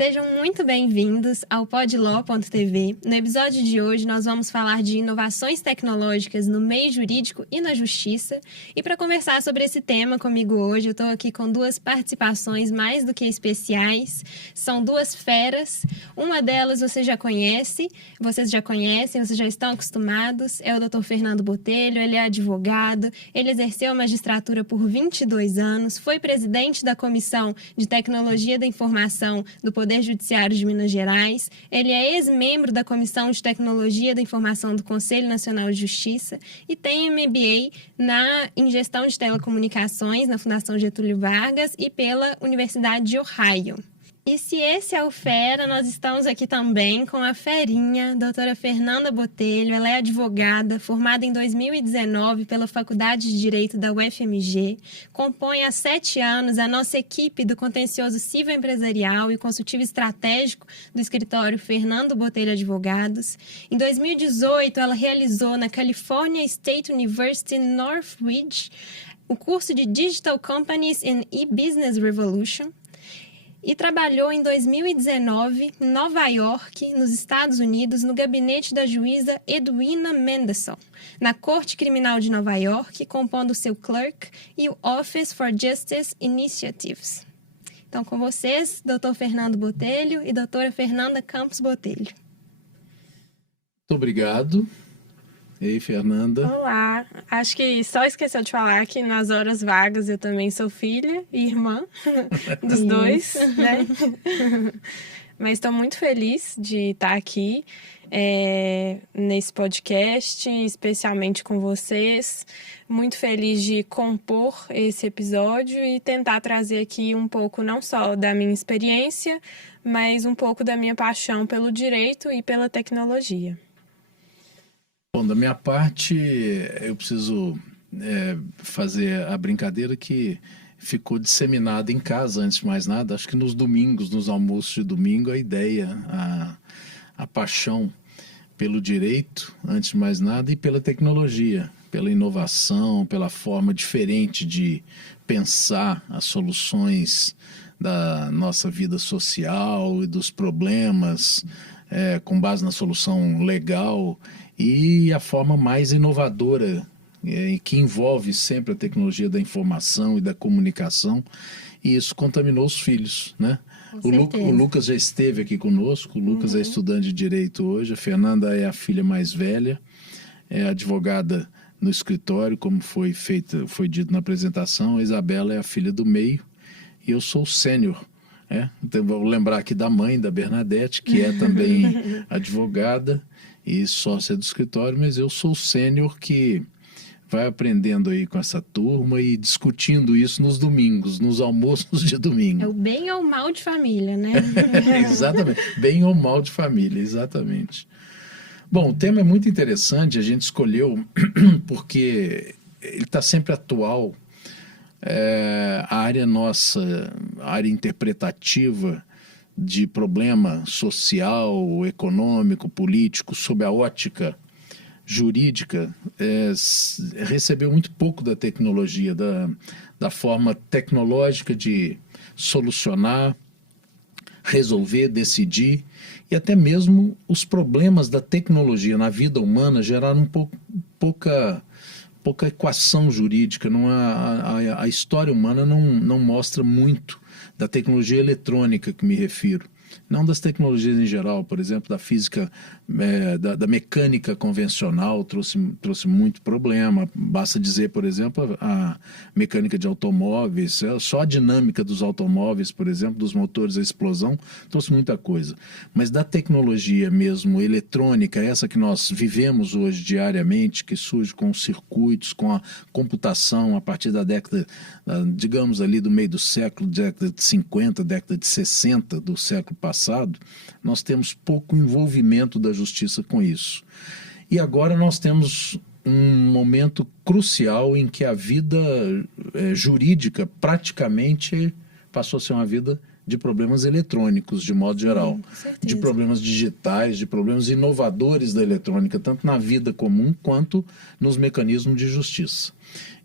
Sejam muito bem-vindos ao podlaw.tv. No episódio de hoje, nós vamos falar de inovações tecnológicas no meio jurídico e na justiça. E para conversar sobre esse tema comigo hoje, eu estou aqui com duas participações mais do que especiais. São duas feras. Uma delas vocês já conhecem, vocês já estão acostumados. É o Dr. Fernando Botelho, ele é advogado, ele exerceu a magistratura por 22 anos, foi presidente da Comissão de Tecnologia da Informação do Poder Judiciário de Minas Gerais. Ele é ex-membro da Comissão de Tecnologia da Informação do Conselho Nacional de Justiça e tem MBA em Gestão de Telecomunicações na Fundação Getúlio Vargas e pela Universidade de Ohio. E se esse é o fera, nós estamos aqui também com a ferinha, doutora Fernanda Botelho. Ela é advogada, formada em 2019 pela Faculdade de Direito da UFMG. Compõe há 7 anos a nossa equipe do contencioso civil empresarial e consultivo estratégico do escritório Fernando Botelho Advogados. Em 2018, ela realizou na California State University Northridge o curso de Digital Companies and E-Business Revolution. E trabalhou em 2019 em Nova York, nos Estados Unidos, no gabinete da juíza Edwina Mendelsohn, na Corte Criminal de Nova York, compondo seu clerk e o Office for Justice Initiatives. Então, com vocês, Dr. Fernando Botelho e doutora Fernanda Campos Botelho. Muito obrigado. Ei, Fernanda. Olá. Acho que só esqueceu de falar que nas horas vagas eu também sou filha e irmã dos dois, né? Mas estou muito feliz de estar aqui nesse podcast, especialmente com vocês. Muito feliz de compor esse episódio e tentar trazer aqui um pouco não só da minha experiência, mas um pouco da minha paixão pelo direito e pela tecnologia. Bom, da minha parte, eu preciso fazer a brincadeira que ficou disseminada em casa, antes de mais nada. Acho que nos domingos, nos almoços de domingo, a ideia, a paixão pelo direito, antes de mais nada, e pela tecnologia, pela inovação, pela forma diferente de pensar as soluções da nossa vida social e dos problemas, com base na solução legal, e a forma mais inovadora, que envolve sempre a tecnologia da informação e da comunicação, e isso contaminou os filhos, né? O Lucas já esteve aqui conosco, o Lucas é estudante de Direito hoje, a Fernanda é a filha mais velha, é advogada no escritório, como foi dito na apresentação, a Isabela é a filha do meio, e eu sou o sênior. Então, vou lembrar aqui da mãe, da Bernadette, que é também advogada e sócia do escritório, mas eu sou o sênior que vai aprendendo aí com essa turma e discutindo isso nos domingos, nos almoços de domingo. É o bem ou mal de família, né? Exatamente, bem ou mal de família, exatamente. Bom, o tema é muito interessante, a gente escolheu porque ele está sempre atual. A área nossa, a área interpretativa de problema social, econômico, político, sob a ótica jurídica, recebeu muito pouco da tecnologia, da forma tecnológica de solucionar, resolver, decidir, e até mesmo os problemas da tecnologia na vida humana geraram pouca equação jurídica. A história humana não mostra muito da tecnologia eletrônica que me refiro. Não das tecnologias em geral, por exemplo, da física, da mecânica convencional trouxe muito problema. Basta dizer, por exemplo, a mecânica de automóveis, só a dinâmica dos automóveis, por exemplo, dos motores a explosão, trouxe muita coisa. Mas da tecnologia mesmo eletrônica, essa que nós vivemos hoje diariamente, que surge com os circuitos, com a computação a partir da década, digamos ali do meio do século, década de 50, década de 60 do século passado, nós temos pouco envolvimento da justiça com isso. E agora nós temos um momento crucial em que a vida jurídica praticamente passou a ser uma vida de problemas eletrônicos, de modo geral, com certeza. de problemas digitais, de problemas inovadores da eletrônica, tanto na vida comum quanto nos mecanismos de justiça.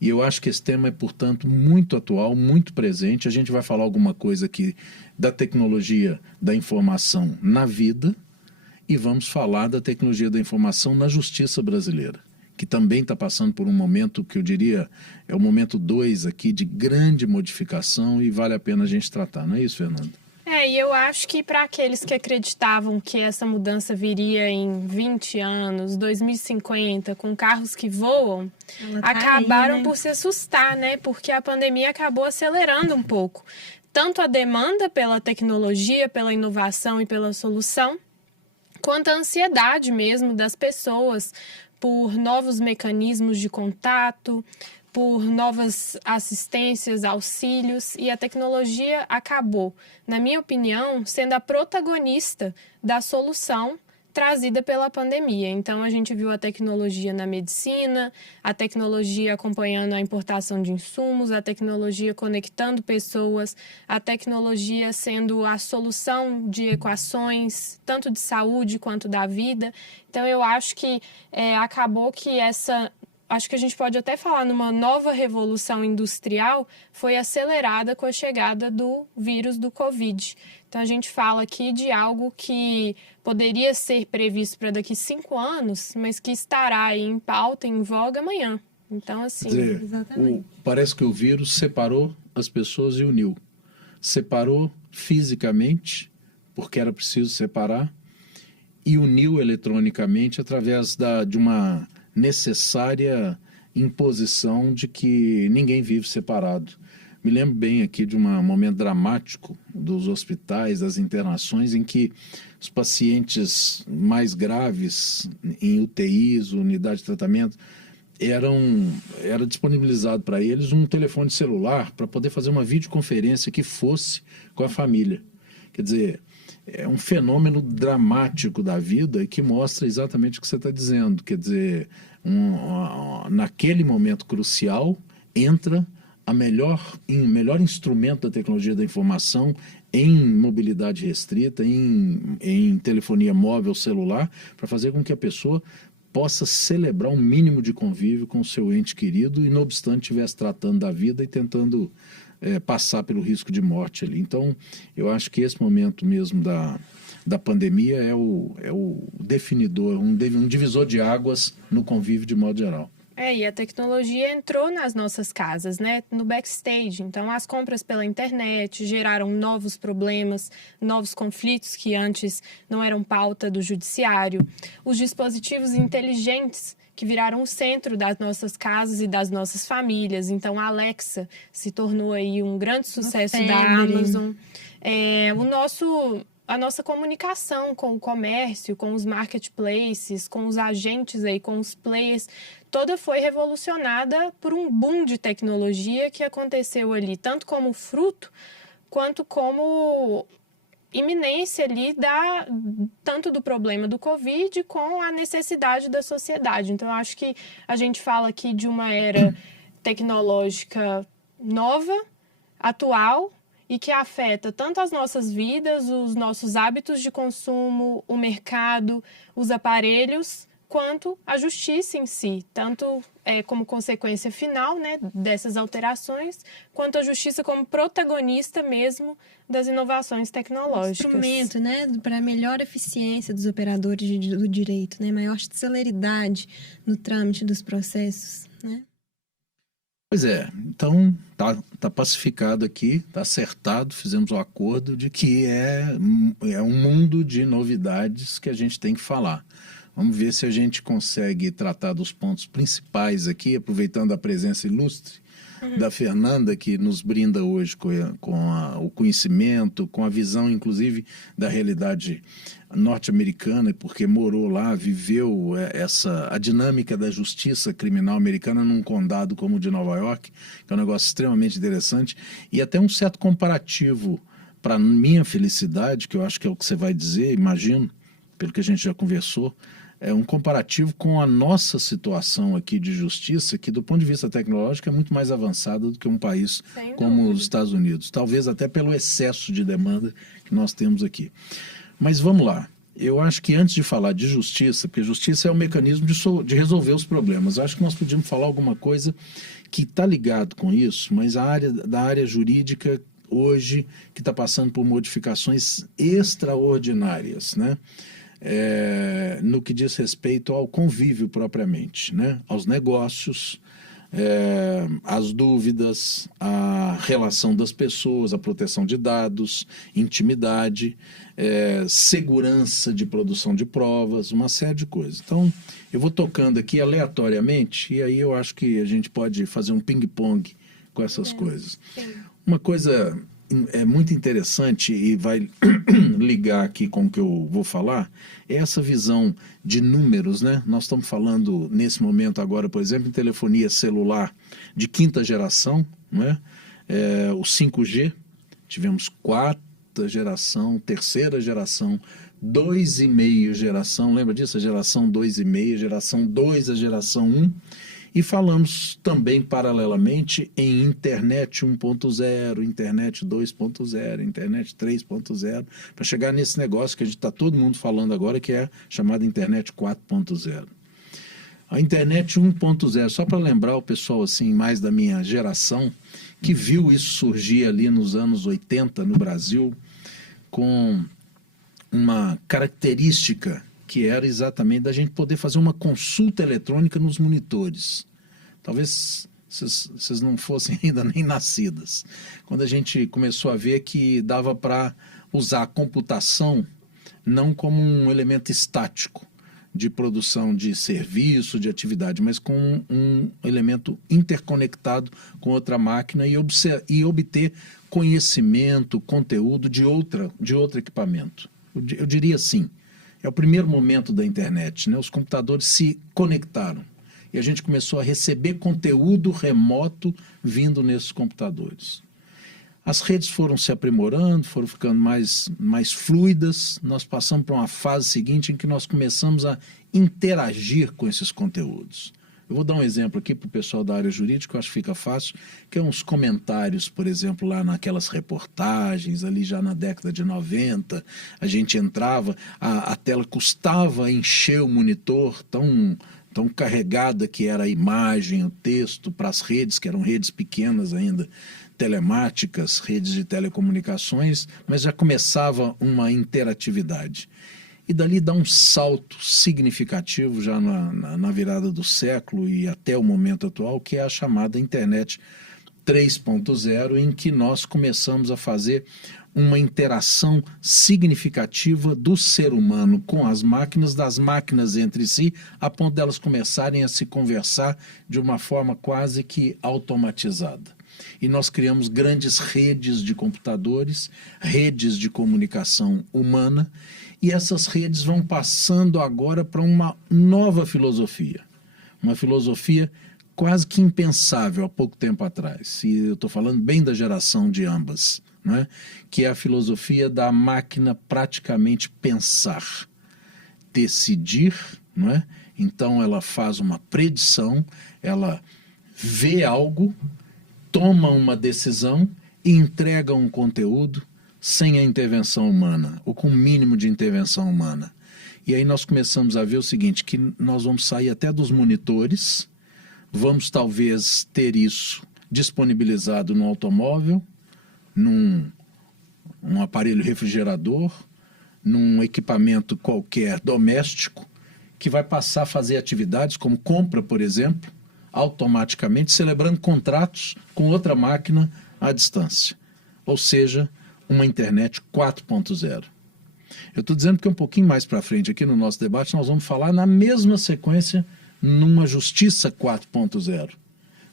E eu acho que esse tema é, portanto, muito atual, muito presente. A gente vai falar alguma coisa aqui da tecnologia da informação na vida e vamos falar da tecnologia da informação na justiça brasileira, que também está passando por um momento que eu diria é o momento 2 aqui de grande modificação e vale a pena a gente tratar. Não é isso, Fernanda? E eu acho que para aqueles que acreditavam que essa mudança viria em 20 anos, 2050, com carros que voam, acabaram por se assustar, né? Porque a pandemia acabou acelerando um pouco. Tanto a demanda pela tecnologia, pela inovação e pela solução, quanto a ansiedade mesmo das pessoas por novos mecanismos de contato, por novas assistências, auxílios, e a tecnologia acabou, na minha opinião, sendo a protagonista da solução trazida pela pandemia. Então, a gente viu a tecnologia na medicina, a tecnologia acompanhando a importação de insumos, a tecnologia conectando pessoas, a tecnologia sendo a solução de equações, tanto de saúde quanto da vida. Então, eu acho que acabou que acho que a gente pode até falar numa nova revolução industrial, foi acelerada com a chegada do vírus do Covid. Então, a gente fala aqui de algo que poderia ser previsto para daqui 5 anos, mas que estará aí em pauta, em voga amanhã. Então, assim... Quer dizer, parece que o vírus separou as pessoas e uniu. Separou fisicamente, porque era preciso separar, e uniu eletronicamente através de uma necessária imposição de que ninguém vive separado. Me lembro bem aqui de um momento dramático dos hospitais, das internações, em que os pacientes mais graves em UTIs, unidade de tratamento, era disponibilizado para eles um telefone celular para poder fazer uma videoconferência que fosse com a família. Quer dizer, é um fenômeno dramático da vida que mostra exatamente o que você está dizendo. Quer dizer, naquele momento crucial, entra o melhor instrumento da tecnologia da informação em mobilidade restrita, em telefonia móvel, celular, para fazer com que a pessoa possa celebrar um mínimo de convívio com o seu ente querido e, não obstante, estivesse tratando da vida e tentando passar pelo risco de morte ali. Então, eu acho que esse momento mesmo da pandemia é o definidor, um divisor de águas no convívio de modo geral. E a tecnologia entrou nas nossas casas, né? No backstage. Então, as compras pela internet geraram novos problemas, novos conflitos que antes não eram pauta do judiciário. Os dispositivos inteligentes que viraram o centro das nossas casas e das nossas famílias. Então, a Alexa se tornou aí um grande sucesso da Amazon. A nossa comunicação com o comércio, com os marketplaces, com os agentes aí, com os players, toda foi revolucionada por um boom de tecnologia que aconteceu ali, tanto como fruto, quanto como iminência ali tanto do problema do Covid com a necessidade da sociedade. Então, eu acho que a gente fala aqui de uma era tecnológica nova, atual, e que afeta tanto as nossas vidas, os nossos hábitos de consumo, o mercado, os aparelhos, quanto a justiça em si, tanto como consequência final, né, dessas alterações, quanto a justiça como protagonista mesmo das inovações tecnológicas. Um instrumento, né, para melhor eficiência dos operadores do direito, né, maior celeridade no trâmite dos processos, né? Pois é, então tá pacificado aqui, tá acertado, fizemos o acordo de que é um mundo de novidades que a gente tem que falar. Vamos ver se a gente consegue tratar dos pontos principais aqui, aproveitando a presença ilustre da Fernanda, que nos brinda hoje com o conhecimento, com a visão, inclusive, da realidade norte-americana, porque morou lá, viveu a dinâmica da justiça criminal americana num condado como o de Nova York, que é um negócio extremamente interessante, e até um certo comparativo para minha felicidade, que eu acho que é o que você vai dizer, imagino, pelo que a gente já conversou, um comparativo com a nossa situação aqui de justiça, que do ponto de vista tecnológico é muito mais avançada do que um país como os Estados Unidos. Talvez até pelo excesso de demanda que nós temos aqui. Mas vamos lá. Eu acho que antes de falar de justiça, porque justiça é um mecanismo de resolver os problemas, eu acho que nós podíamos falar alguma coisa que está ligado com isso, mas da área jurídica hoje que está passando por modificações extraordinárias, né? No que diz respeito ao convívio propriamente, né? Aos negócios, às dúvidas, à relação das pessoas, à proteção de dados, intimidade, segurança de produção de provas, uma série de coisas. Então, eu vou tocando aqui aleatoriamente e aí eu acho que a gente pode fazer um ping-pong com essas coisas. Sim. Uma coisa muito interessante e vai ligar aqui com o que eu vou falar, é essa visão de números, né? Nós estamos falando nesse momento agora, por exemplo, em telefonia celular de 5ª geração, né? O 5G, tivemos 4ª geração, 3ª geração, 2,5 geração, lembra disso? A geração 2,5, geração 2, a geração 1. E falamos também, paralelamente, em internet 1.0, internet 2.0, internet 3.0, para chegar nesse negócio que a gente está todo mundo falando agora, que é a chamada internet 4.0. A internet 1.0, só para lembrar o pessoal assim, mais da minha geração, que viu isso surgir ali nos anos 80 no Brasil, com uma característica que era exatamente da gente poder fazer uma consulta eletrônica nos monitores. Talvez vocês não fossem ainda nem nascidas. Quando a gente começou a ver que dava para usar a computação não como um elemento estático de produção de serviço, de atividade, mas com um elemento interconectado com outra máquina e obter conhecimento, conteúdo de outro equipamento. Eu diria assim, é o primeiro momento da internet, né? Os computadores se conectaram e a gente começou a receber conteúdo remoto vindo nesses computadores. As redes foram se aprimorando, foram ficando mais fluidas, nós passamos para uma fase seguinte em que nós começamos a interagir com esses conteúdos. Eu vou dar um exemplo aqui para o pessoal da área jurídica, eu acho que fica fácil, que é uns comentários, por exemplo, lá naquelas reportagens, ali já na década de 90, a gente entrava, a tela custava encher o monitor, tão carregada que era a imagem, o texto, para as redes, que eram redes pequenas ainda, telemáticas, redes de telecomunicações, mas já começava uma interatividade. E dali dá um salto significativo já na virada do século e até o momento atual, que é a chamada internet 3.0, em que nós começamos a fazer uma interação significativa do ser humano com as máquinas, das máquinas entre si, a ponto delas começarem a se conversar de uma forma quase que automatizada. E nós criamos grandes redes de computadores, redes de comunicação humana, e essas redes vão passando agora para uma nova filosofia. Uma filosofia quase que impensável há pouco tempo atrás. E eu estou falando bem da geração de ambas, né? Que é a filosofia da máquina praticamente pensar, decidir, não é? Então ela faz uma predição, ela vê algo, toma uma decisão e entrega um conteúdo sem a intervenção humana, ou com o mínimo de intervenção humana. E aí nós começamos a ver o seguinte, que nós vamos sair até dos monitores, vamos talvez ter isso disponibilizado no automóvel, num aparelho refrigerador, num equipamento qualquer doméstico, que vai passar a fazer atividades como compra, por exemplo, automaticamente, celebrando contratos com outra máquina à distância. Ou seja, uma internet 4.0. Eu estou dizendo que um pouquinho mais para frente aqui no nosso debate nós vamos falar na mesma sequência numa justiça 4.0,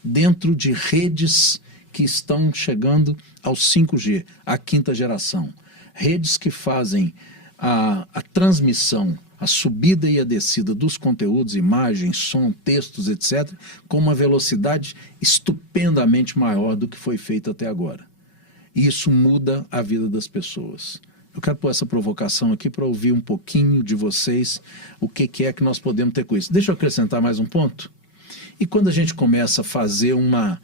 dentro de redes que estão chegando ao 5G, a 5ª geração. Redes que fazem a transmissão, a subida e a descida dos conteúdos, imagens, som, textos, etc., com uma velocidade estupendamente maior do que foi feito até agora. E isso muda a vida das pessoas. Eu quero pôr essa provocação aqui para ouvir um pouquinho de vocês, o que é que nós podemos ter com isso. Deixa eu acrescentar mais um ponto. E quando a gente começa a fazer uma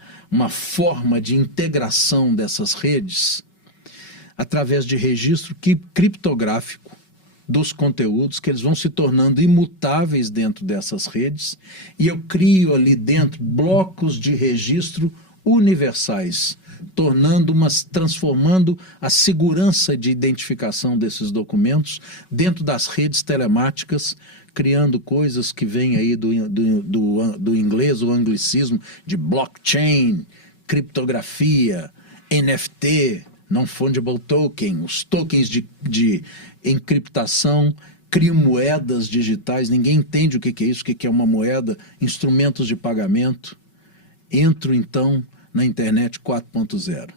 forma de integração dessas redes, através de registro criptográfico dos conteúdos, que eles vão se tornando imutáveis dentro dessas redes, e eu crio ali dentro blocos de registro universais, transformando a segurança de identificação desses documentos dentro das redes telemáticas, criando coisas que vêm aí do inglês, o anglicismo de blockchain, criptografia, NFT, non-fungible token, os tokens de encriptação, criam moedas digitais, ninguém entende o que é isso, o que é uma moeda, instrumentos de pagamento. Entro então na internet 4.0.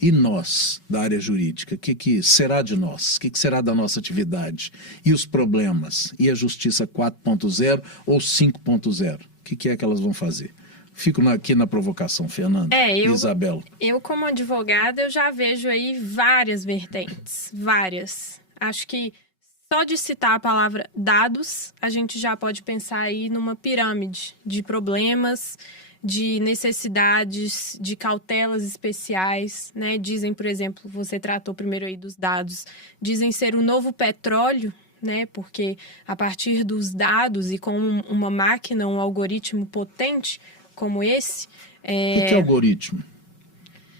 E nós, da área jurídica, o que será de nós? O que será da nossa atividade? E os problemas? E a justiça 4.0 ou 5.0? O que é que elas vão fazer? Fico aqui na provocação, Fernanda e Isabela. Eu, como advogada, eu já vejo aí várias vertentes, várias. Acho que só de citar a palavra dados, a gente já pode pensar aí numa pirâmide de problemas, de necessidades, de cautelas especiais, né? Dizem, por exemplo, você tratou primeiro aí dos dados, dizem ser o novo petróleo, né? Porque a partir dos dados e com uma máquina, um algoritmo potente como esse... O que é algoritmo?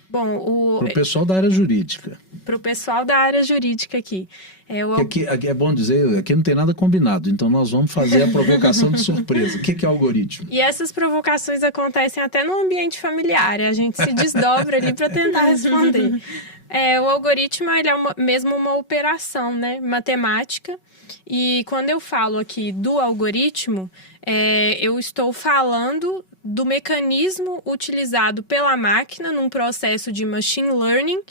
Bom, para o pessoal da área jurídica. Para o pessoal da área jurídica aqui. Aqui é bom dizer, aqui não tem nada combinado, então nós vamos fazer a provocação de surpresa. O que é algoritmo? E essas provocações acontecem até no ambiente familiar, a gente se desdobra ali para tentar responder. O algoritmo ele é mesmo uma operação, né, matemática, e quando eu falo aqui do algoritmo, eu estou falando do mecanismo utilizado pela máquina num processo de machine learning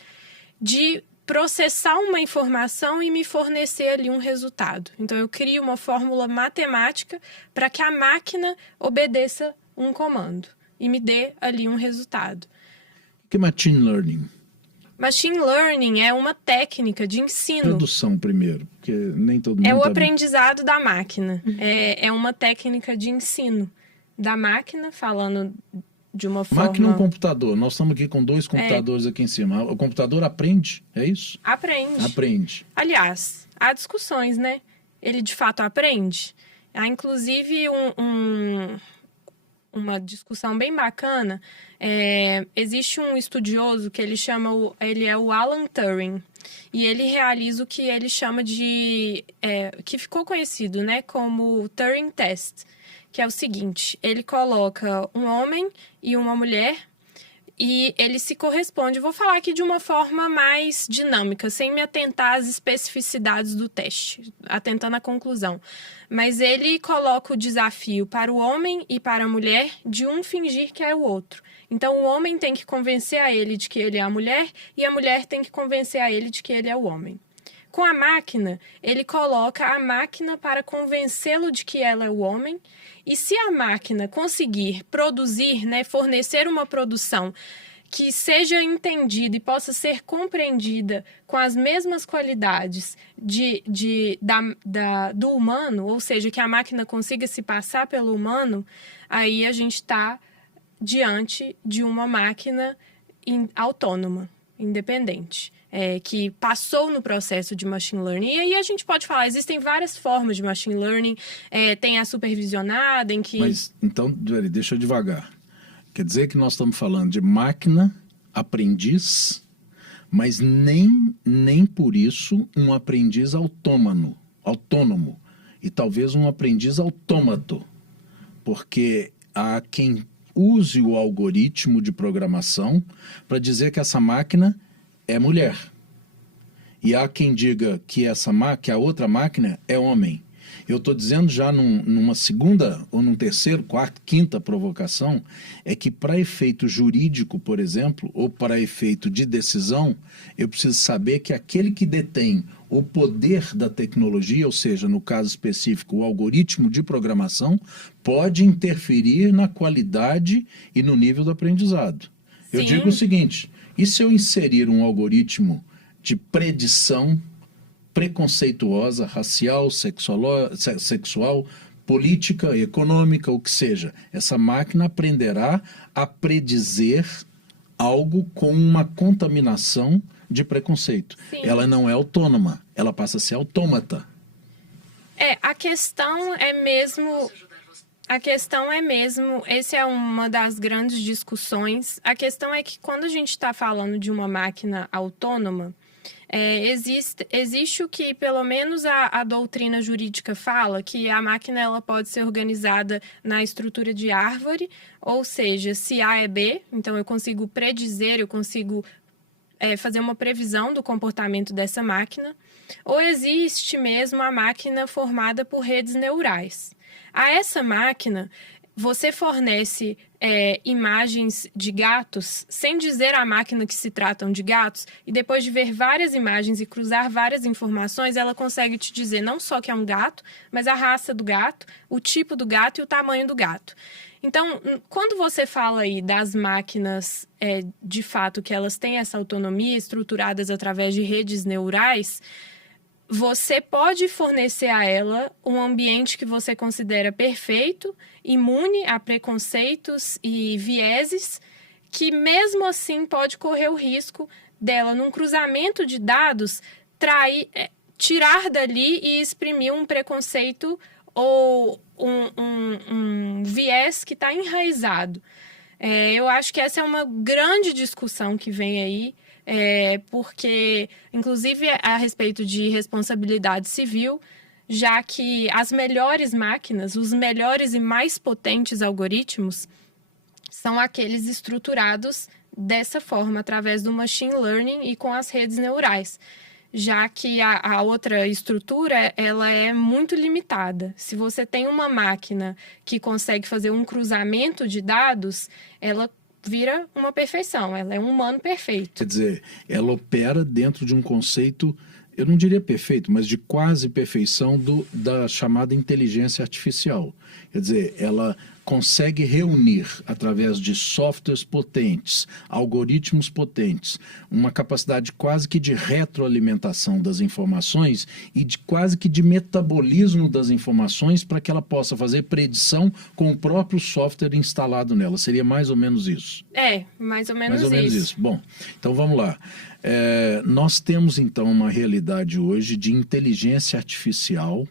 de processar uma informação e me fornecer ali um resultado. Então, eu crio uma fórmula matemática para que a máquina obedeça um comando e me dê ali um resultado. O que é machine learning? Machine learning é uma técnica de ensino. Tradução primeiro, porque nem todo mundo... É o aprendizado da máquina. É uma técnica de ensino da máquina, falando de uma forma... Máquina ou computador? Nós estamos aqui com dois computadores aqui em cima. O computador aprende, é isso? Aprende. Aliás, há discussões, né? Ele de fato aprende. Há inclusive uma discussão bem bacana. Existe um estudioso que ele é o Alan Turing. E ele realiza o que ele chama de... que ficou conhecido, né, como Turing Test. Que é o seguinte, ele coloca um homem e uma mulher e ele se corresponde. Vou falar aqui de uma forma mais dinâmica, sem me atentar às especificidades do teste, atentando à conclusão. Mas ele coloca o desafio para o homem e para a mulher de um fingir que é o outro. Então, o homem tem que convencer a ele de que ele é a mulher e a mulher tem que convencer a ele de que ele é o homem. Com a máquina, ele coloca a máquina para convencê-lo de que ela é o homem. E se a máquina conseguir produzir, né, fornecer uma produção que seja entendida e possa ser compreendida com as mesmas qualidades do humano, ou seja, que a máquina consiga se passar pelo humano, aí a gente está diante de uma máquina autônoma, independente. Que passou no processo de machine learning. E aí a gente pode falar, existem várias formas de machine learning, tem a supervisionada em que... Mas, então, deixa eu devagar. Quer dizer que nós estamos falando de máquina, aprendiz, mas nem por isso um aprendiz autônomo, e talvez um aprendiz autômato, porque há quem use o algoritmo de programação para dizer que essa máquina é mulher. E há quem diga que a outra máquina é homem. Eu estou dizendo já numa segunda, ou num terceiro, quarto, quinta provocação, é que para efeito jurídico, por exemplo, ou para efeito de decisão, eu preciso saber que aquele que detém o poder da tecnologia, ou seja, no caso específico, o algoritmo de programação, pode interferir na qualidade e no nível do aprendizado. Sim. Eu digo o seguinte... E se eu inserir um algoritmo de predição preconceituosa, racial, sexual, política, econômica, o que seja. Essa máquina aprenderá a predizer algo com uma contaminação de preconceito. Sim. Ela não é autônoma, ela passa a ser autômata. A questão é mesmo, essa é uma das grandes discussões. A questão é que quando a gente está falando de uma máquina autônoma, existe o que, pelo menos, a doutrina jurídica fala, que a máquina ela pode ser organizada na estrutura de árvore, ou seja, se A é B, então eu consigo predizer, eu consigo fazer uma previsão do comportamento dessa máquina, ou existe mesmo a máquina formada por redes neurais. A essa máquina, você fornece imagens de gatos, sem dizer à máquina que se tratam de gatos, e depois de ver várias imagens e cruzar várias informações, ela consegue te dizer não só que é um gato, mas a raça do gato, o tipo do gato e o tamanho do gato. Então, quando você fala aí das máquinas, de fato, que elas têm essa autonomia estruturadas através de redes neurais, você pode fornecer a ela um ambiente que você considera perfeito, imune a preconceitos e vieses, que mesmo assim pode correr o risco dela, num cruzamento de dados, tirar dali e exprimir um preconceito ou um viés que está enraizado. Eu acho que essa é uma grande discussão que vem aí, porque, inclusive, a respeito de responsabilidade civil, já que as melhores máquinas, os melhores e mais potentes algoritmos, são aqueles estruturados dessa forma, através do machine learning e com as redes neurais. Já que a outra estrutura, ela é muito limitada. Se você tem uma máquina que consegue fazer um cruzamento de dados, ela vira uma perfeição, ela é um humano perfeito. Quer dizer, ela opera dentro de um conceito, eu não diria perfeito, mas de quase perfeição da chamada inteligência artificial. Quer dizer, ela consegue reunir, através de softwares potentes, algoritmos potentes, uma capacidade quase que de retroalimentação das informações e quase que de metabolismo das informações para que ela possa fazer predição com o próprio software instalado nela. Seria mais ou menos isso? Mais ou menos mais ou menos isso. Bom, então vamos lá. Nós temos, então, uma realidade hoje de inteligência artificial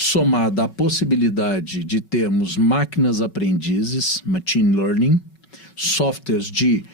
somada à possibilidade de termos máquinas aprendizes, machine learning, softwares de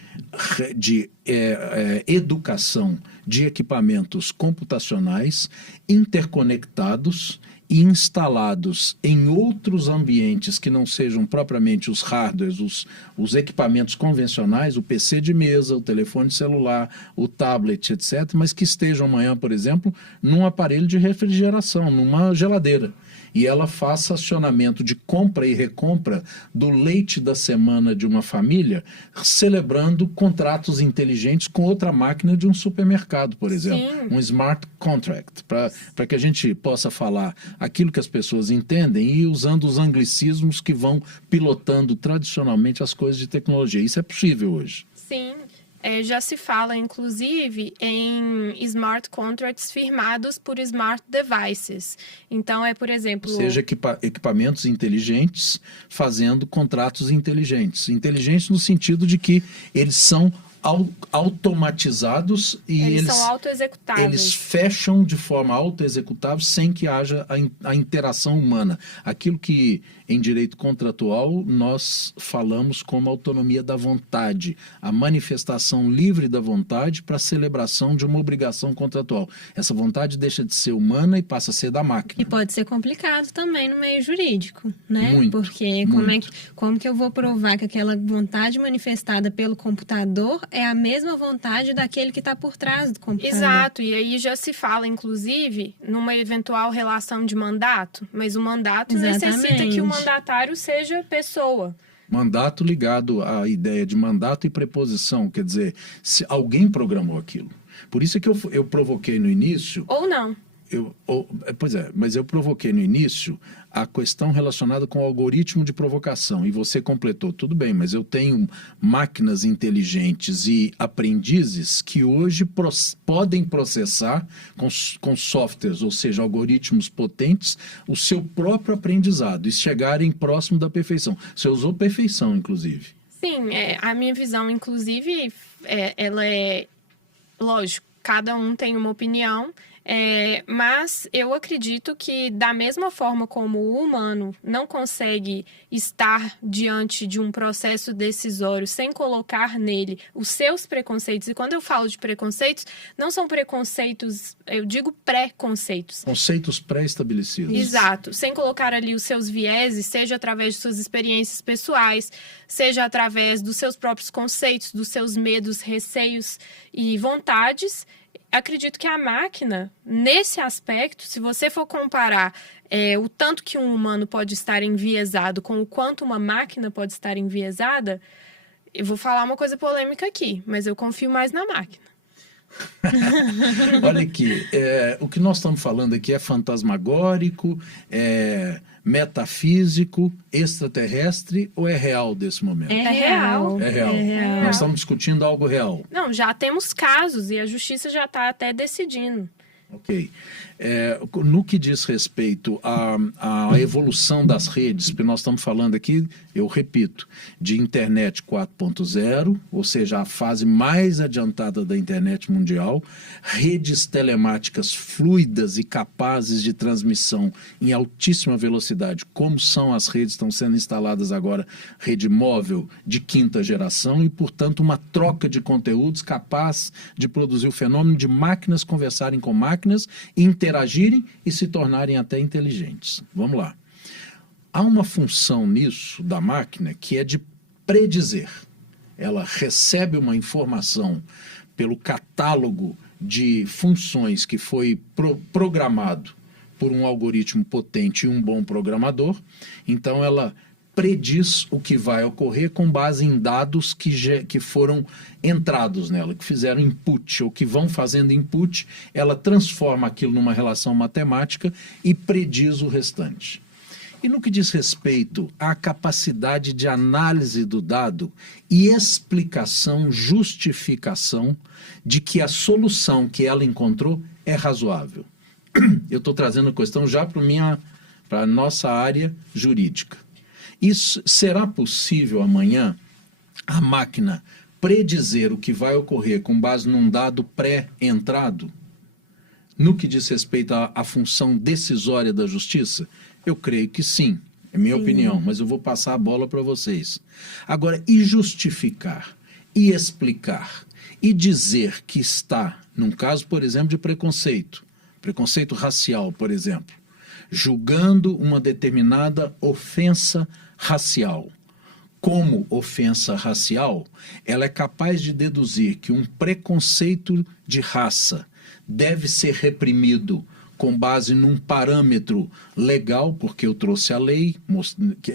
educação de equipamentos computacionais interconectados e instalados em outros ambientes que não sejam propriamente os hardwares, os equipamentos convencionais, o PC de mesa, o telefone celular, o tablet, etc., mas que estejam amanhã, por exemplo, num aparelho de refrigeração, numa geladeira. E ela faça acionamento de compra e recompra do leite da semana de uma família, celebrando contratos inteligentes com outra máquina de um supermercado, por exemplo. Sim. Um smart contract, para que a gente possa falar aquilo que as pessoas entendem e usando os anglicismos que vão pilotando tradicionalmente as coisas de tecnologia. Isso é possível hoje. Sim. Já se fala, inclusive, em smart contracts firmados por smart devices. Então, por exemplo... Ou seja, equipamentos inteligentes fazendo contratos inteligentes. Inteligentes no sentido de que eles são automatizados e eles são autoexecutáveis. Eles fecham de forma autoexecutável sem que haja a interação humana. Aquilo que, em direito contratual, nós falamos como autonomia da vontade, a manifestação livre da vontade para a celebração de uma obrigação contratual. Essa vontade deixa de ser humana e passa a ser da máquina. E pode ser complicado também no meio jurídico, né? Muito, porque como que eu vou provar que aquela vontade manifestada pelo computador é a mesma vontade daquele que está por trás do computador? Exato, e aí já se fala, inclusive, numa eventual relação de mandato, mas o mandato necessita que o mandatário seja pessoa. Mandato ligado à ideia de mandato e preposição, quer dizer, se alguém programou aquilo. Por isso é que eu provoquei no início... Ou não. Pois é, mas eu provoquei no início a questão relacionada com o algoritmo de provocação, e você completou, tudo bem, mas eu tenho máquinas inteligentes e aprendizes que hoje podem processar com softwares, ou seja, algoritmos potentes, o seu próprio aprendizado e chegarem próximo da perfeição. Você usou perfeição, inclusive. Sim, a minha visão, inclusive, ela é, lógico, cada um tem uma opinião, mas eu acredito que da mesma forma como o humano não consegue estar diante de um processo decisório sem colocar nele os seus preconceitos, e quando eu falo de preconceitos, não são preconceitos, eu digo pré-conceitos. Conceitos pré-estabelecidos. Exato, sem colocar ali os seus vieses, seja através de suas experiências pessoais, seja através dos seus próprios conceitos, dos seus medos, receios e vontades. Acredito que a máquina, nesse aspecto, se você for comparar o tanto que um humano pode estar enviesado com o quanto uma máquina pode estar enviesada, eu vou falar uma coisa polêmica aqui, mas eu confio mais na máquina. Olha aqui, o que nós estamos falando aqui é fantasmagórico, metafísico, extraterrestre ou é real desse momento? É real. É real. Nós estamos discutindo algo real. Não, já temos casos e a justiça já está até decidindo. Ok. No que diz respeito à evolução das redes, porque nós estamos falando aqui, eu repito, de internet 4.0, ou seja, a fase mais adiantada da internet mundial, redes telemáticas fluidas e capazes de transmissão em altíssima velocidade, como são as redes que estão sendo instaladas agora, rede móvel de quinta geração e, portanto, uma troca de conteúdos capaz de produzir o fenômeno de máquinas conversarem com máquinas, interagirem e se tornarem até inteligentes. Vamos lá. Há uma função nisso da máquina que é de predizer. Ela recebe uma informação pelo catálogo de funções que foi programado por um algoritmo potente e um bom programador. Então ela prediz o que vai ocorrer com base em dados que foram entrados nela, que fizeram input ou que vão fazendo input, ela transforma aquilo numa relação matemática e prediz o restante. E no que diz respeito à capacidade de análise do dado e explicação, justificação de que a solução que ela encontrou é razoável. Eu estou trazendo a questão já para a nossa área jurídica. Isso será possível amanhã a máquina predizer o que vai ocorrer com base num dado pré-entrado? No que diz respeito à função decisória da justiça? Eu creio que sim, é minha opinião, mas eu vou passar a bola para vocês. Agora, e justificar, e explicar, e dizer que está, num caso, por exemplo, de preconceito racial, por exemplo, julgando uma determinada ofensa racial como ofensa racial, ela é capaz de deduzir que um preconceito de raça deve ser reprimido com base num parâmetro legal, porque eu trouxe a lei,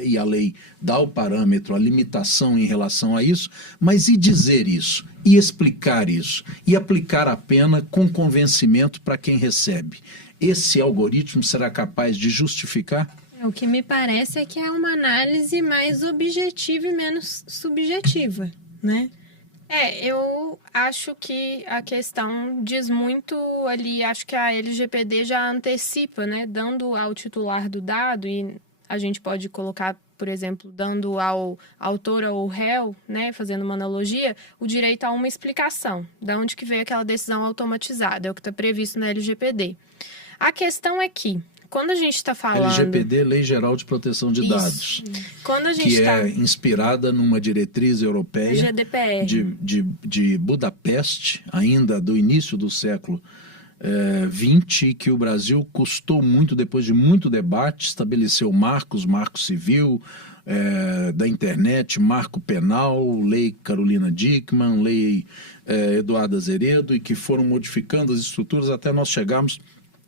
e a lei dá o parâmetro, a limitação em relação a isso, mas e dizer isso, e explicar isso, e aplicar a pena com convencimento para quem recebe? Esse algoritmo será capaz de justificar? O que me parece é que é uma análise mais objetiva e menos subjetiva, né? Eu acho que a questão diz muito ali, acho que a LGPD já antecipa, né? Dando ao titular do dado, e a gente pode colocar, por exemplo, dando ao autor ou réu, né? Fazendo uma analogia, o direito a uma explicação. De onde que veio aquela decisão automatizada? É o que está previsto na LGPD. A questão é que, quando a gente está falando... LGPD, Lei Geral de Proteção de Dados. Quando a gente que é inspirada numa diretriz europeia GDPR. De Budapeste, ainda do início do século XX, que o Brasil custou muito, depois de muito debate, estabeleceu marco civil, da internet, marco penal, lei Carolina Dickmann, lei Eduardo Azeredo, e que foram modificando as estruturas até nós chegarmos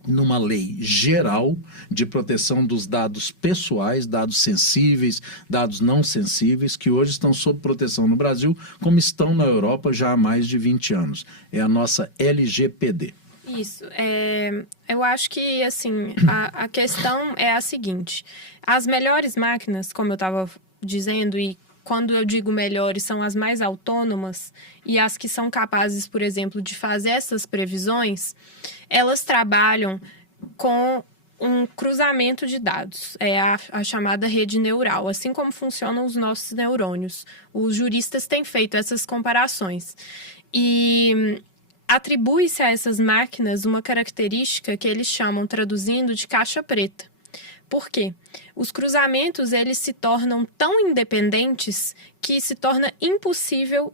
numa lei geral de proteção dos dados pessoais, dados sensíveis, dados não sensíveis, que hoje estão sob proteção no Brasil, como estão na Europa já há mais de 20 anos. É a nossa LGPD. Isso. Eu acho que, assim, a questão é a seguinte. As melhores máquinas, como eu estava dizendo, e quando eu digo melhores, são as mais autônomas e as que são capazes, por exemplo, de fazer essas previsões, elas trabalham com um cruzamento de dados, a chamada rede neural, assim como funcionam os nossos neurônios. Os juristas têm feito essas comparações. E atribui-se a essas máquinas uma característica que eles chamam, traduzindo, de caixa preta. Por quê? Os cruzamentos, eles se tornam tão independentes que se torna impossível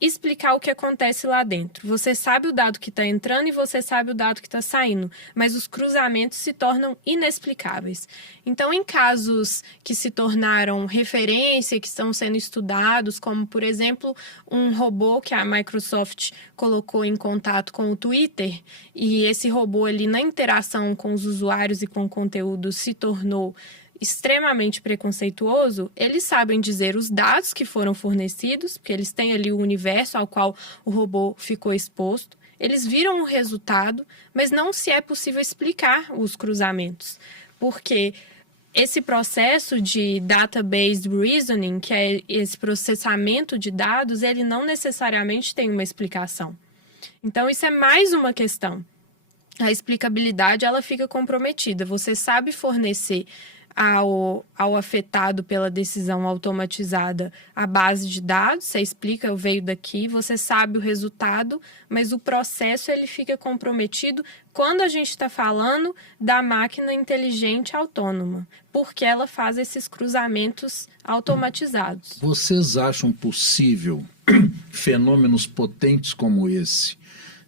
explicar o que acontece lá dentro. Você sabe o dado que está entrando e você sabe o dado que está saindo, mas os cruzamentos se tornam inexplicáveis. Então, em casos que se tornaram referência, que estão sendo estudados, como, por exemplo, um robô que a Microsoft colocou em contato com o Twitter, e esse robô ali, na interação com os usuários e com o conteúdo, se tornou extremamente preconceituoso, eles sabem dizer os dados que foram fornecidos, porque eles têm ali o universo ao qual o robô ficou exposto, eles viram o resultado, mas não se é possível explicar os cruzamentos, porque esse processo de database reasoning, que é esse processamento de dados, ele não necessariamente tem uma explicação. Então, isso é mais uma questão. A explicabilidade, ela fica comprometida. Você sabe fornecer ao afetado pela decisão automatizada a base de dados, você explica, eu veio daqui, você sabe o resultado, mas o processo ele fica comprometido quando a gente está falando da máquina inteligente autônoma, porque ela faz esses cruzamentos automatizados. Vocês acham possível fenômenos potentes como esse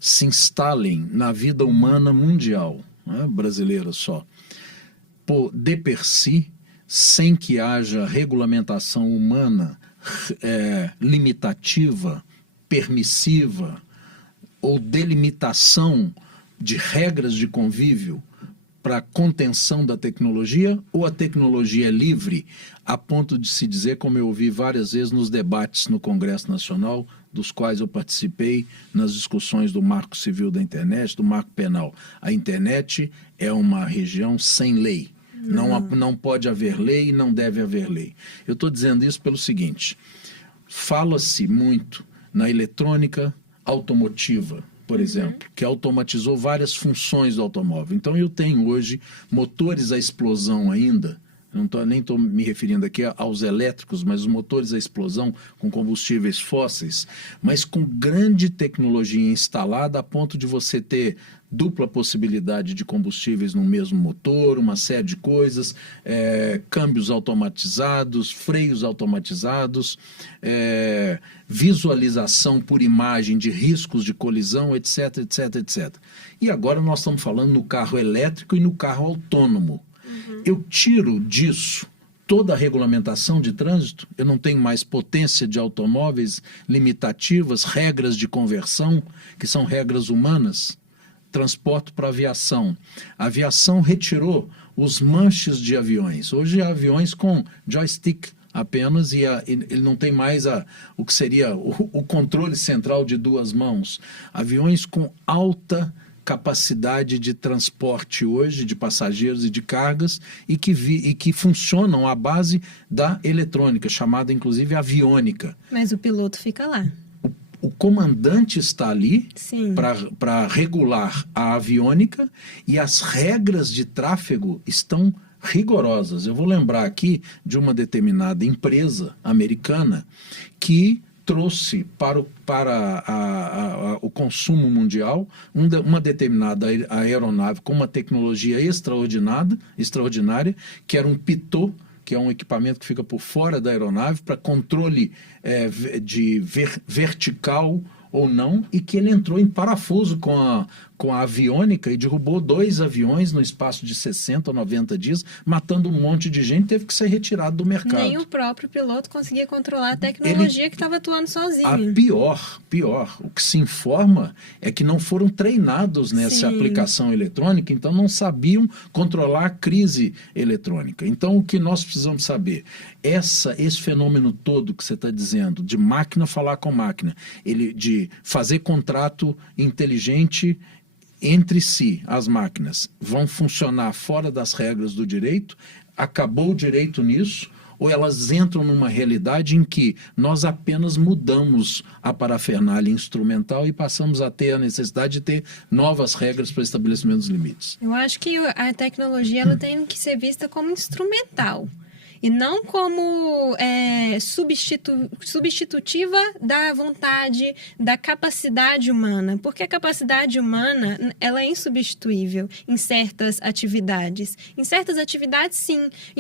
se instalem na vida humana mundial, né, brasileira só, de per si, sem que haja regulamentação humana limitativa, permissiva ou delimitação de regras de convívio para a contenção da tecnologia, ou a tecnologia é livre, a ponto de se dizer, como eu ouvi várias vezes nos debates no Congresso Nacional, dos quais eu participei nas discussões do Marco Civil da Internet, do Marco Penal. A internet é uma região sem lei. Não pode haver lei e não deve haver lei. Eu estou dizendo isso pelo seguinte: fala-se muito na eletrônica automotiva, por exemplo, que automatizou várias funções do automóvel. Então eu tenho hoje motores a explosão ainda, nem estou me referindo aqui aos elétricos, mas os motores a explosão com combustíveis fósseis, mas com grande tecnologia instalada a ponto de você ter dupla possibilidade de combustíveis no mesmo motor, uma série de coisas, câmbios automatizados, freios automatizados, visualização por imagem de riscos de colisão, etc, etc, etc. E agora nós estamos falando no carro elétrico e no carro autônomo. Eu tiro disso toda a regulamentação de trânsito, eu não tenho mais potência de automóveis limitativas, regras de conversão, que são regras humanas, transporte para aviação. A aviação retirou os manches de aviões. Hoje há aviões com joystick apenas e ele não tem mais o que seria o controle central de duas mãos. Aviões com alta capacidade de transporte hoje, de passageiros e de cargas, e que funcionam à base da eletrônica, chamada inclusive aviônica. Mas o piloto fica lá. O comandante está ali para regular a aviônica e as regras de tráfego estão rigorosas. Eu vou lembrar aqui de uma determinada empresa americana que trouxe para o consumo mundial uma determinada aeronave com uma tecnologia extraordinária, que era um pitot, que é um equipamento que fica por fora da aeronave para controle de vertical ou não, e que ele entrou em parafuso com a aviônica e derrubou 2 aviões no espaço de 60 ou 90 dias, matando um monte de gente, teve que ser retirado do mercado. Nem o próprio piloto conseguia controlar a tecnologia que estava atuando sozinho. Pior, o que se informa é que não foram treinados nessa aplicação eletrônica, então não sabiam controlar a crise eletrônica. Então o que nós precisamos saber, esse fenômeno todo que você está dizendo, de máquina falar com máquina, de fazer contrato inteligente entre si, as máquinas, vão funcionar fora das regras do direito? Acabou o direito nisso? Ou elas entram numa realidade em que nós apenas mudamos a parafernália instrumental e passamos a ter a necessidade de ter novas regras para estabelecimento dos limites? Eu acho que a tecnologia ela tem que ser vista como instrumental e não como substitutiva da vontade, da capacidade humana, porque a capacidade humana ela é insubstituível em certas atividades. Em certas atividades, sim.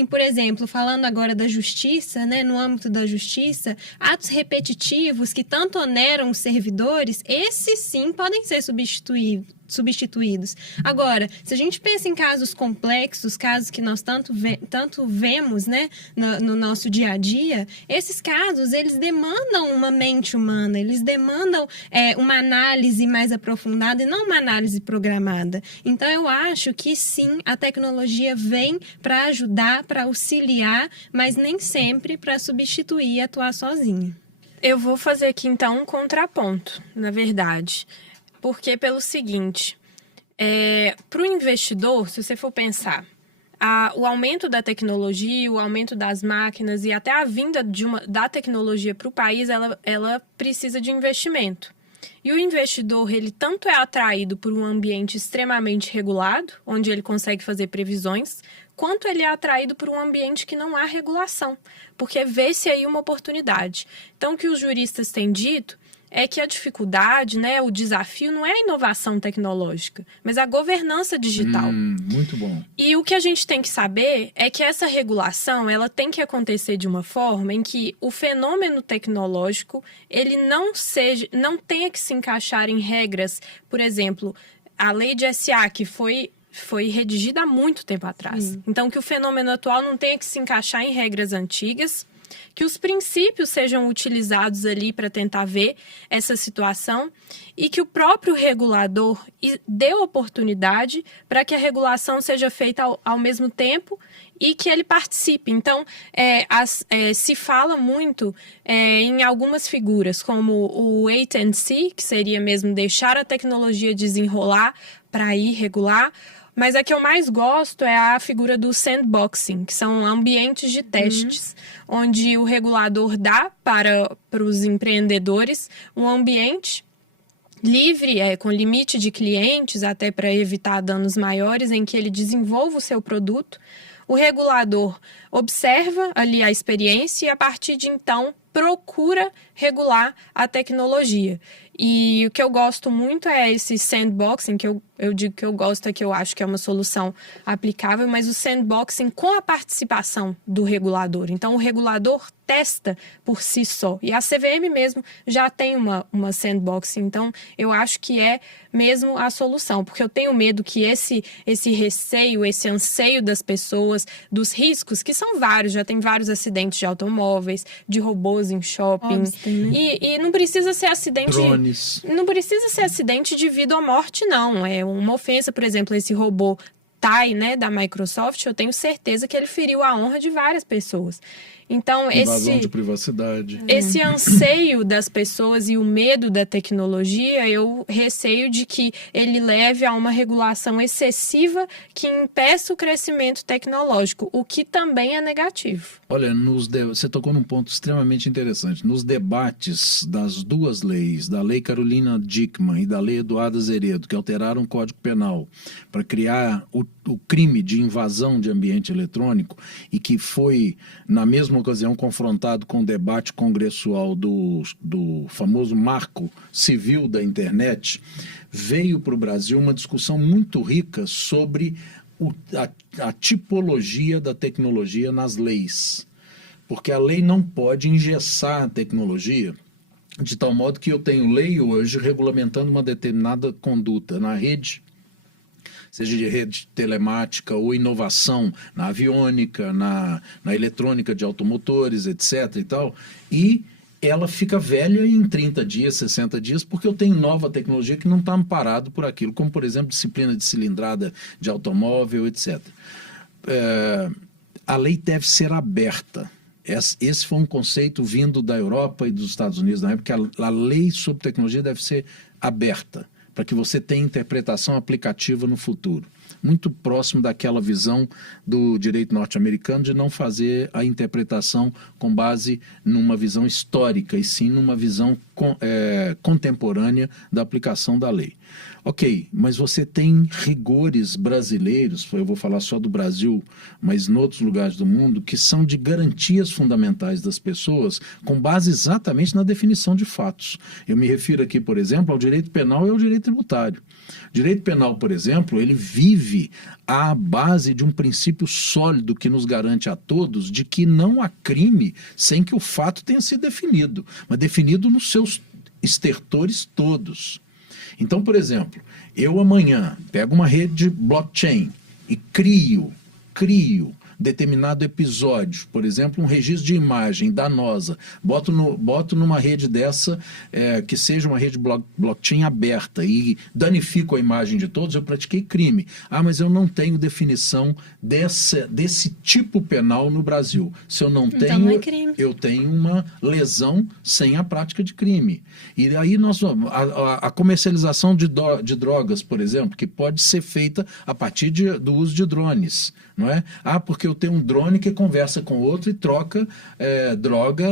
Por exemplo, falando agora da justiça, né, no âmbito da justiça, atos repetitivos que tanto oneram os servidores, esses sim podem ser substituídos. Agora, se a gente pensa em casos complexos, casos que nós tanto vemos, né, no nosso dia a dia, esses casos, eles demandam uma mente humana, eles demandam uma análise mais aprofundada e não uma análise programada. Então, eu acho que sim, a tecnologia vem para ajudar, para auxiliar, mas nem sempre para substituir e atuar sozinha. Eu vou fazer aqui, então, um contraponto, na verdade. Porque pelo seguinte, para o investidor, se você for pensar, o aumento da tecnologia, o aumento das máquinas e até a vinda da tecnologia para o país, ela precisa de investimento. E o investidor, ele tanto é atraído por um ambiente extremamente regulado, onde ele consegue fazer previsões, quanto ele é atraído por um ambiente que não há regulação, porque vê-se aí uma oportunidade. Então, o que os juristas têm dito é que a dificuldade, né, o desafio não é a inovação tecnológica, mas a governança digital. Muito bom. E o que a gente tem que saber é que essa regulação ela tem que acontecer de uma forma em que o fenômeno tecnológico ele não tenha que se encaixar em regras, por exemplo, a lei de SA, que foi redigida há muito tempo atrás. Então, que o fenômeno atual não tenha que se encaixar em regras antigas, que os princípios sejam utilizados ali para tentar ver essa situação e que o próprio regulador dê oportunidade para que a regulação seja feita ao mesmo tempo e que ele participe. Então, se fala muito em algumas figuras, como o wait and see, que seria mesmo deixar a tecnologia desenrolar para ir regular. Mas a que eu mais gosto é a figura do sandboxing, que são ambientes de testes, onde o regulador dá para os empreendedores um ambiente livre, com limite de clientes, até para evitar danos maiores, em que ele desenvolva o seu produto. O regulador observa ali a experiência e, a partir de então, procura regular a tecnologia. E o que eu gosto muito é esse sandboxing, que eu digo que eu gosto, é que eu acho que é uma solução aplicável, mas o sandboxing com a participação do regulador. Então, o regulador testa por si só. E a CVM mesmo já tem uma sandboxing. Então, eu acho que é mesmo a solução, porque eu tenho medo que esse receio, esse anseio das pessoas, dos riscos, que são vários, já tem vários acidentes de automóveis, de robôs em shopping. E não precisa ser acidente... Drones. Não precisa ser acidente de vida ou morte, não. É uma ofensa, por exemplo, esse robô Tai, né, da Microsoft, eu tenho certeza que ele feriu a honra de várias pessoas. Então, invasão de privacidade. Esse anseio das pessoas e o medo da tecnologia, eu receio de que ele leve a uma regulação excessiva que impeça o crescimento tecnológico, o que também é negativo. Olha, você tocou num ponto extremamente interessante. Nos debates das duas leis, da Lei Carolina Dickmann e da Lei Eduardo Azeredo, que alteraram o Código Penal para criar o crime de invasão de ambiente eletrônico e que foi, na mesma ocasião, confrontado com o debate congressual do famoso marco civil da internet, veio para o Brasil uma discussão muito rica sobre a tipologia da tecnologia nas leis. Porque a lei não pode engessar a tecnologia de tal modo que eu tenho lei hoje regulamentando uma determinada conduta na rede, seja de rede telemática ou inovação na aviônica, na eletrônica de automotores, etc. e tal, e ela fica velha em 30 dias, 60 dias, porque eu tenho nova tecnologia que não está amparado por aquilo, como, por exemplo, disciplina de cilindrada de automóvel, etc. A lei deve ser aberta. Esse foi um conceito vindo da Europa e dos Estados Unidos na época, que a lei sobre tecnologia deve ser aberta, para que você tenha interpretação aplicativa no futuro. Muito próximo daquela visão do direito norte-americano de não fazer a interpretação com base numa visão histórica, e sim numa visão contemporânea da aplicação da lei. Ok, mas você tem rigores brasileiros, eu vou falar só do Brasil, mas em outros lugares do mundo, que são de garantias fundamentais das pessoas, com base exatamente na definição de fatos. Eu me refiro aqui, por exemplo, ao direito penal e ao direito tributário. O direito penal, por exemplo, ele vive à base de um princípio sólido que nos garante a todos de que não há crime sem que o fato tenha sido definido, mas definido nos seus estertores todos. Então, por exemplo, eu amanhã pego uma rede de blockchain e crio determinado episódio, por exemplo, um registro de imagem danosa, boto numa rede dessa, que seja uma rede blockchain aberta e danifico a imagem de todos, eu pratiquei crime. Ah, mas eu não tenho definição desse tipo penal no Brasil. Se eu não tenho, não é crime. Eu tenho uma lesão sem a prática de crime. E aí a comercialização de drogas, por exemplo, que pode ser feita a partir do uso de drones, não é? Ah, porque eu tenho um drone que conversa com outro e troca droga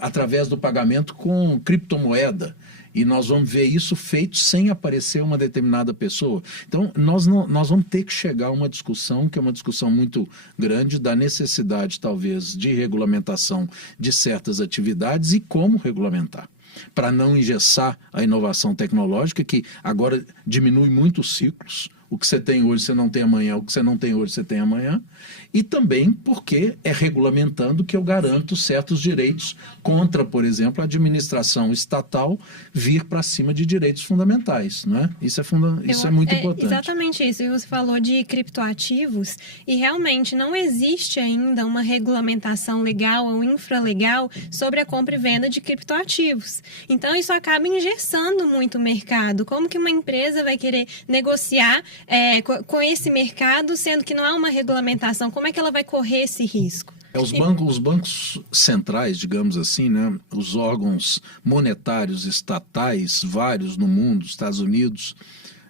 através do pagamento com criptomoeda. E nós vamos ver isso feito sem aparecer uma determinada pessoa. Então, nós vamos ter que chegar a uma discussão, que é uma discussão muito grande, da necessidade, talvez, de regulamentação de certas atividades e como regulamentar, para não engessar a inovação tecnológica, que agora diminui muito os ciclos. O que você tem hoje, você não tem amanhã. O que você não tem hoje, você tem amanhã. E também porque é regulamentando que eu garanto certos direitos contra, por exemplo, a administração estatal vir para cima de direitos fundamentais, não é? Isso é muito importante. Exatamente isso. E você falou de criptoativos e realmente não existe ainda uma regulamentação legal ou infralegal sobre a compra e venda de criptoativos. Então, isso acaba engessando muito o mercado. Como que uma empresa vai querer negociar com esse mercado, sendo que não há uma regulamentação? Como é que ela vai correr esse risco? Os bancos centrais, digamos assim, né, os órgãos monetários estatais, vários no mundo, Estados Unidos,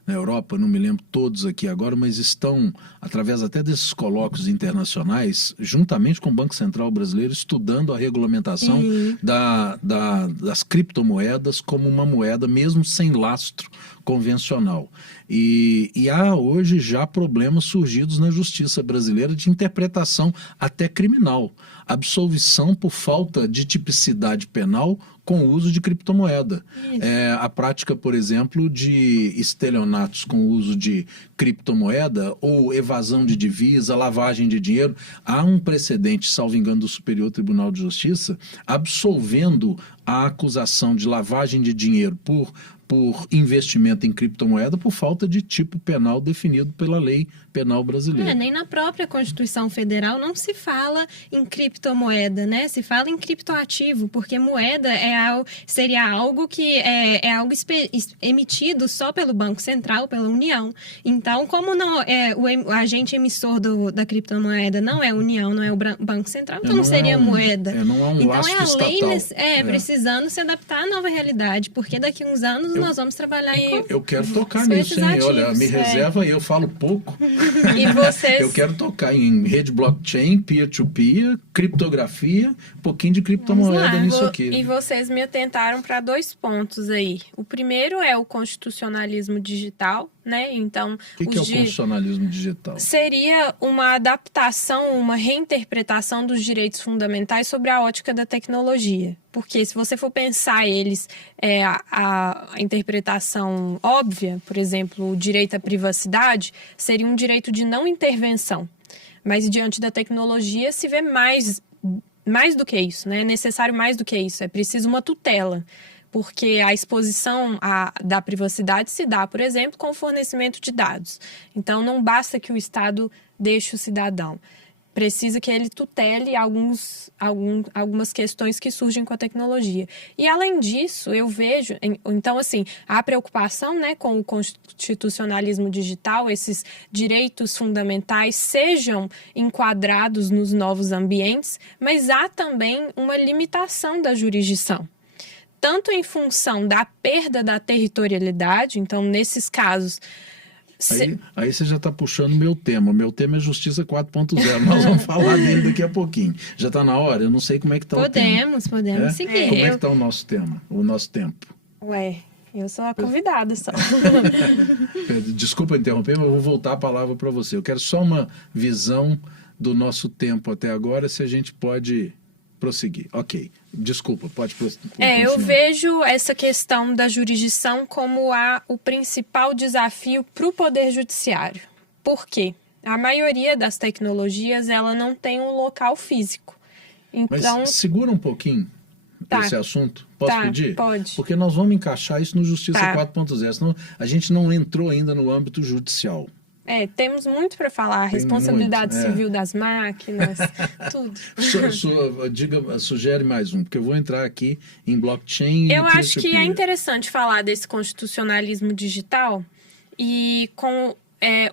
na Europa, não me lembro todos aqui agora, mas estão, através até desses colóquios internacionais, juntamente com o Banco Central Brasileiro, estudando a regulamentação das criptomoedas como uma moeda, mesmo sem lastro convencional. E há hoje já problemas surgidos na justiça brasileira de interpretação até criminal. Absolvição por falta de tipicidade penal com o uso de criptomoeda. A prática, por exemplo, de estelionatos com o uso de criptomoeda ou evasão de divisa, lavagem de dinheiro. Há um precedente, salvo engano, do Superior Tribunal de Justiça, absolvendo a acusação de lavagem de dinheiro por investimento em criptomoeda por falta de tipo penal definido pela lei penal brasileira. Nem na própria Constituição Federal não se fala em criptomoeda, né? Se fala em criptoativo, porque moeda seria algo que é algo emitido só pelo Banco Central, pela União. Então, como não o agente emissor da criptomoeda não é a União, não é o Banco Central, então não seria moeda. Não é um então lastro é a lei estatal. Precisando se adaptar à nova realidade, porque daqui a uns anos nós vamos trabalhar Eu quero tocar nisso, hein? Olha, me reserva aí, eu falo pouco. E vocês... Eu quero tocar em rede blockchain, peer-to-peer, criptografia, um pouquinho de criptomoeda nisso aqui. E vocês me atentaram para 2 pontos aí. O primeiro é o constitucionalismo digital, né? Então, o que é o constitucionalismo digital? Seria uma adaptação, uma reinterpretação dos direitos fundamentais sobre a ótica da tecnologia. Porque se você for pensar eles, a interpretação óbvia, por exemplo, o direito à privacidade, seria um direito de não intervenção. Mas diante da tecnologia se vê mais do que isso, né? É necessário mais do que isso, é preciso uma tutela. Porque a exposição da privacidade se dá, por exemplo, com o fornecimento de dados. Então, não basta que o Estado deixe o cidadão. Precisa que ele tutele algumas questões que surgem com a tecnologia. E, além disso, eu vejo... Então, assim, a preocupação, né, com o constitucionalismo digital, esses direitos fundamentais sejam enquadrados nos novos ambientes, mas há também uma limitação da jurisdição. tanto em função da perda da territorialidade, então, nesses casos... Aí você já está puxando o meu tema. O meu tema é Justiça 4.0. Nós vamos falar dele daqui a pouquinho. Já está na hora? Eu não sei como é que está o tema. Podemos seguir. Como é que está o nosso tema, o nosso tempo? Ué, eu sou a convidada só. Desculpa interromper, mas eu vou voltar a palavra para você. Eu quero só uma visão do nosso tempo até agora, se a gente pode prosseguir. Ok, desculpa, pode continuar. Eu vejo essa questão da jurisdição como o principal desafio para o Poder Judiciário. Por quê? A maioria das tecnologias, ela não tem um local físico. Então... Mas segura um pouquinho esse assunto. Posso pedir? Pode. Porque nós vamos encaixar isso no Justiça 4.0, senão a gente não entrou ainda no âmbito judicial. Temos muito para falar. Responsabilidade civil das máquinas, tudo. Sugere mais um, porque eu vou entrar aqui em blockchain. Eu acho que é interessante falar desse constitucionalismo digital e com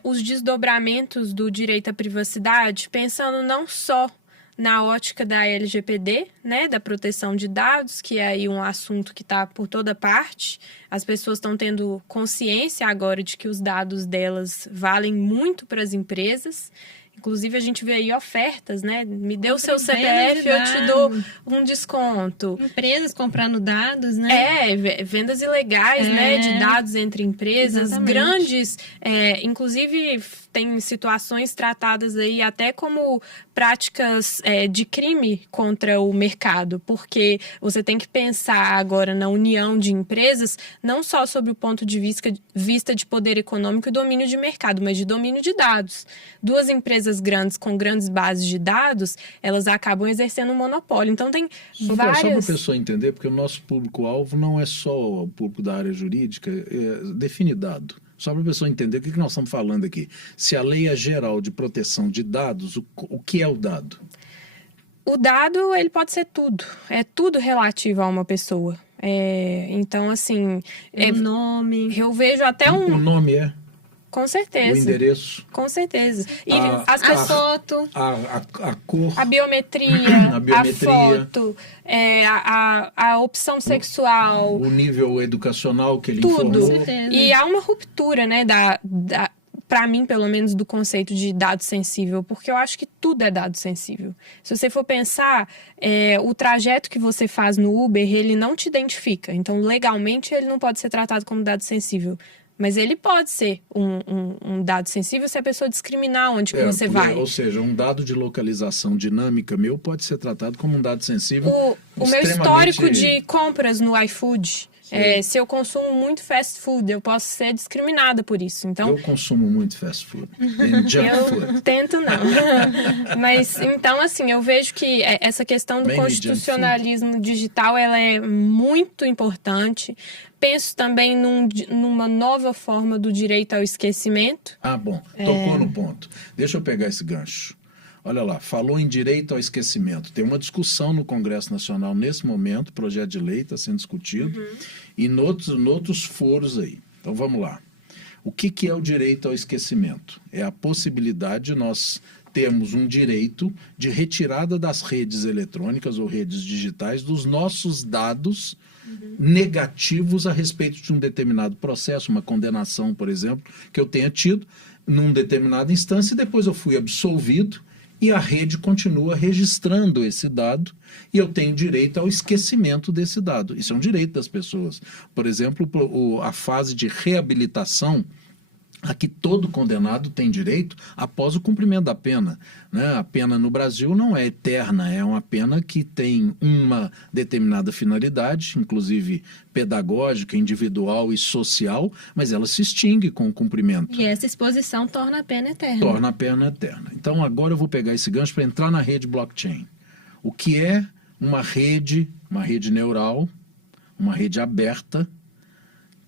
os desdobramentos do direito à privacidade, pensando não só na ótica da LGPD, né, da proteção de dados, que é aí um assunto que está por toda parte. As pessoas estão tendo consciência agora de que os dados delas valem muito para as empresas. Inclusive, a gente vê aí ofertas, né? Me dê o seu CPF, eu te dou um desconto. Empresas comprando dados, né? Vendas ilegais, né? De dados entre empresas. Exatamente. Grandes, inclusive, tem situações tratadas aí até como práticas de crime contra o mercado, porque você tem que pensar agora na união de empresas, não só sobre o ponto de vista de poder econômico e domínio de mercado, mas de domínio de dados. Duas empresas grandes com grandes bases de dados, elas acabam exercendo um monopólio. Então tem várias... Só para a pessoa entender, porque o nosso público-alvo não é só o público da área jurídica, define dado. Só para a pessoa entender o que nós estamos falando aqui. Se a lei é geral de proteção de dados, o que é o dado? O dado, ele pode ser tudo. É tudo relativo a uma pessoa. Então, assim... O nome... Eu vejo até O nome é? Com certeza. O endereço? Com certeza. E a foto. A cor. A biometria. A foto. A opção sexual. O nível educacional que ele tudo. informou. Com certeza. E há uma ruptura, né, para mim, pelo menos, do conceito de dado sensível, porque eu acho que tudo é dado sensível. Se você for pensar, o trajeto que você faz no Uber, ele não te identifica. Então, legalmente, ele não pode ser tratado como dado sensível. Mas ele pode ser um dado sensível se a pessoa discriminar onde que você vai. Ou seja, um dado de localização dinâmica meu pode ser tratado como um dado sensível. O meu histórico de compras no iFood, se eu consumo muito fast food, eu posso ser discriminada por isso. Então, eu consumo muito fast food. Eu tento não. Mas, então, assim, eu vejo que essa questão do constitucionalismo digital, ela é muito importante. Penso também numa nova forma do direito ao esquecimento. Bom. Tocou no ponto. Deixa eu pegar esse gancho. Olha lá, falou em direito ao esquecimento. Tem uma discussão no Congresso Nacional nesse momento, projeto de lei está sendo discutido, e noutros foros aí. Então vamos lá. O que é o direito ao esquecimento? É a possibilidade de nós termos um direito de retirada das redes eletrônicas ou redes digitais dos nossos dados negativos a respeito de um determinado processo, uma condenação, por exemplo, que eu tenha tido num determinada instância e depois eu fui absolvido e a rede continua registrando esse dado e eu tenho direito ao esquecimento desse dado. Isso é um direito das pessoas. Por exemplo, a fase de reabilitação a que todo condenado tem direito após o cumprimento da pena, né? A pena no Brasil não é eterna, é uma pena que tem uma determinada finalidade, inclusive pedagógica, individual e social, mas ela se extingue com o cumprimento. E essa exposição torna a pena eterna. Torna a pena eterna. Então agora eu vou pegar esse gancho para entrar na rede blockchain. O que é uma rede neural, uma rede aberta,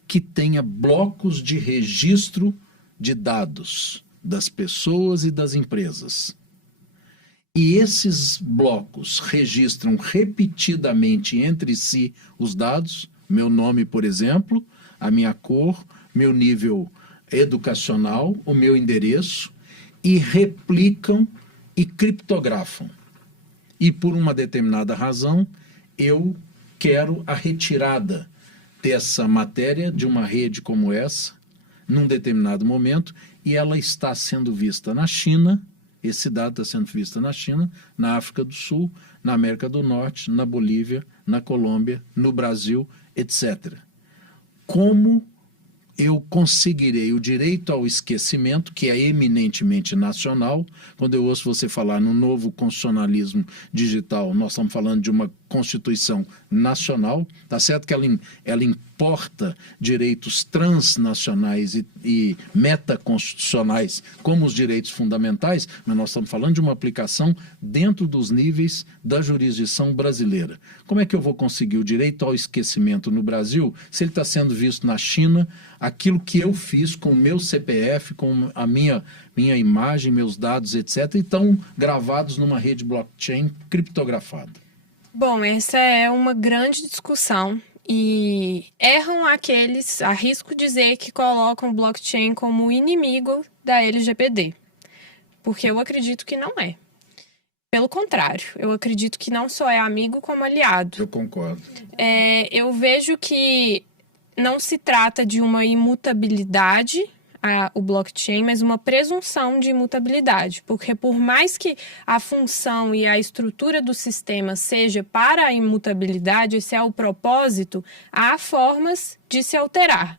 que tenha blocos de registro de dados das pessoas e das empresas. E esses blocos registram repetidamente entre si os dados, meu nome, por exemplo, a minha cor, meu nível educacional, o meu endereço, e replicam e criptografam. E por uma determinada razão, eu quero a retirada dessa matéria de uma rede como essa, num determinado momento, e ela está sendo vista na China, esse dado está sendo visto na China, na África do Sul, na América do Norte, na Bolívia, na Colômbia, no Brasil, etc. Como eu conseguirei o direito ao esquecimento, que é eminentemente nacional? Quando eu ouço você falar no novo constitucionalismo digital, nós estamos falando de uma Constituição nacional, tá certo que ela importa direitos transnacionais e metaconstitucionais como os direitos fundamentais, mas nós estamos falando de uma aplicação dentro dos níveis da jurisdição brasileira. Como é que eu vou conseguir o direito ao esquecimento no Brasil se ele está sendo visto na China, aquilo que eu fiz com o meu CPF, com a minha imagem, meus dados, etc., e estão gravados numa rede blockchain criptografada? Bom, essa é uma grande discussão e erram aqueles, arrisco dizer, que colocam o blockchain como inimigo da LGPD, porque eu acredito que não é. Pelo contrário, eu acredito que não só é amigo como aliado. Eu concordo. Eu vejo que não se trata de uma imutabilidade o blockchain, mas uma presunção de imutabilidade, porque por mais que a função e a estrutura do sistema seja para a imutabilidade, esse é o propósito, há formas de se alterar.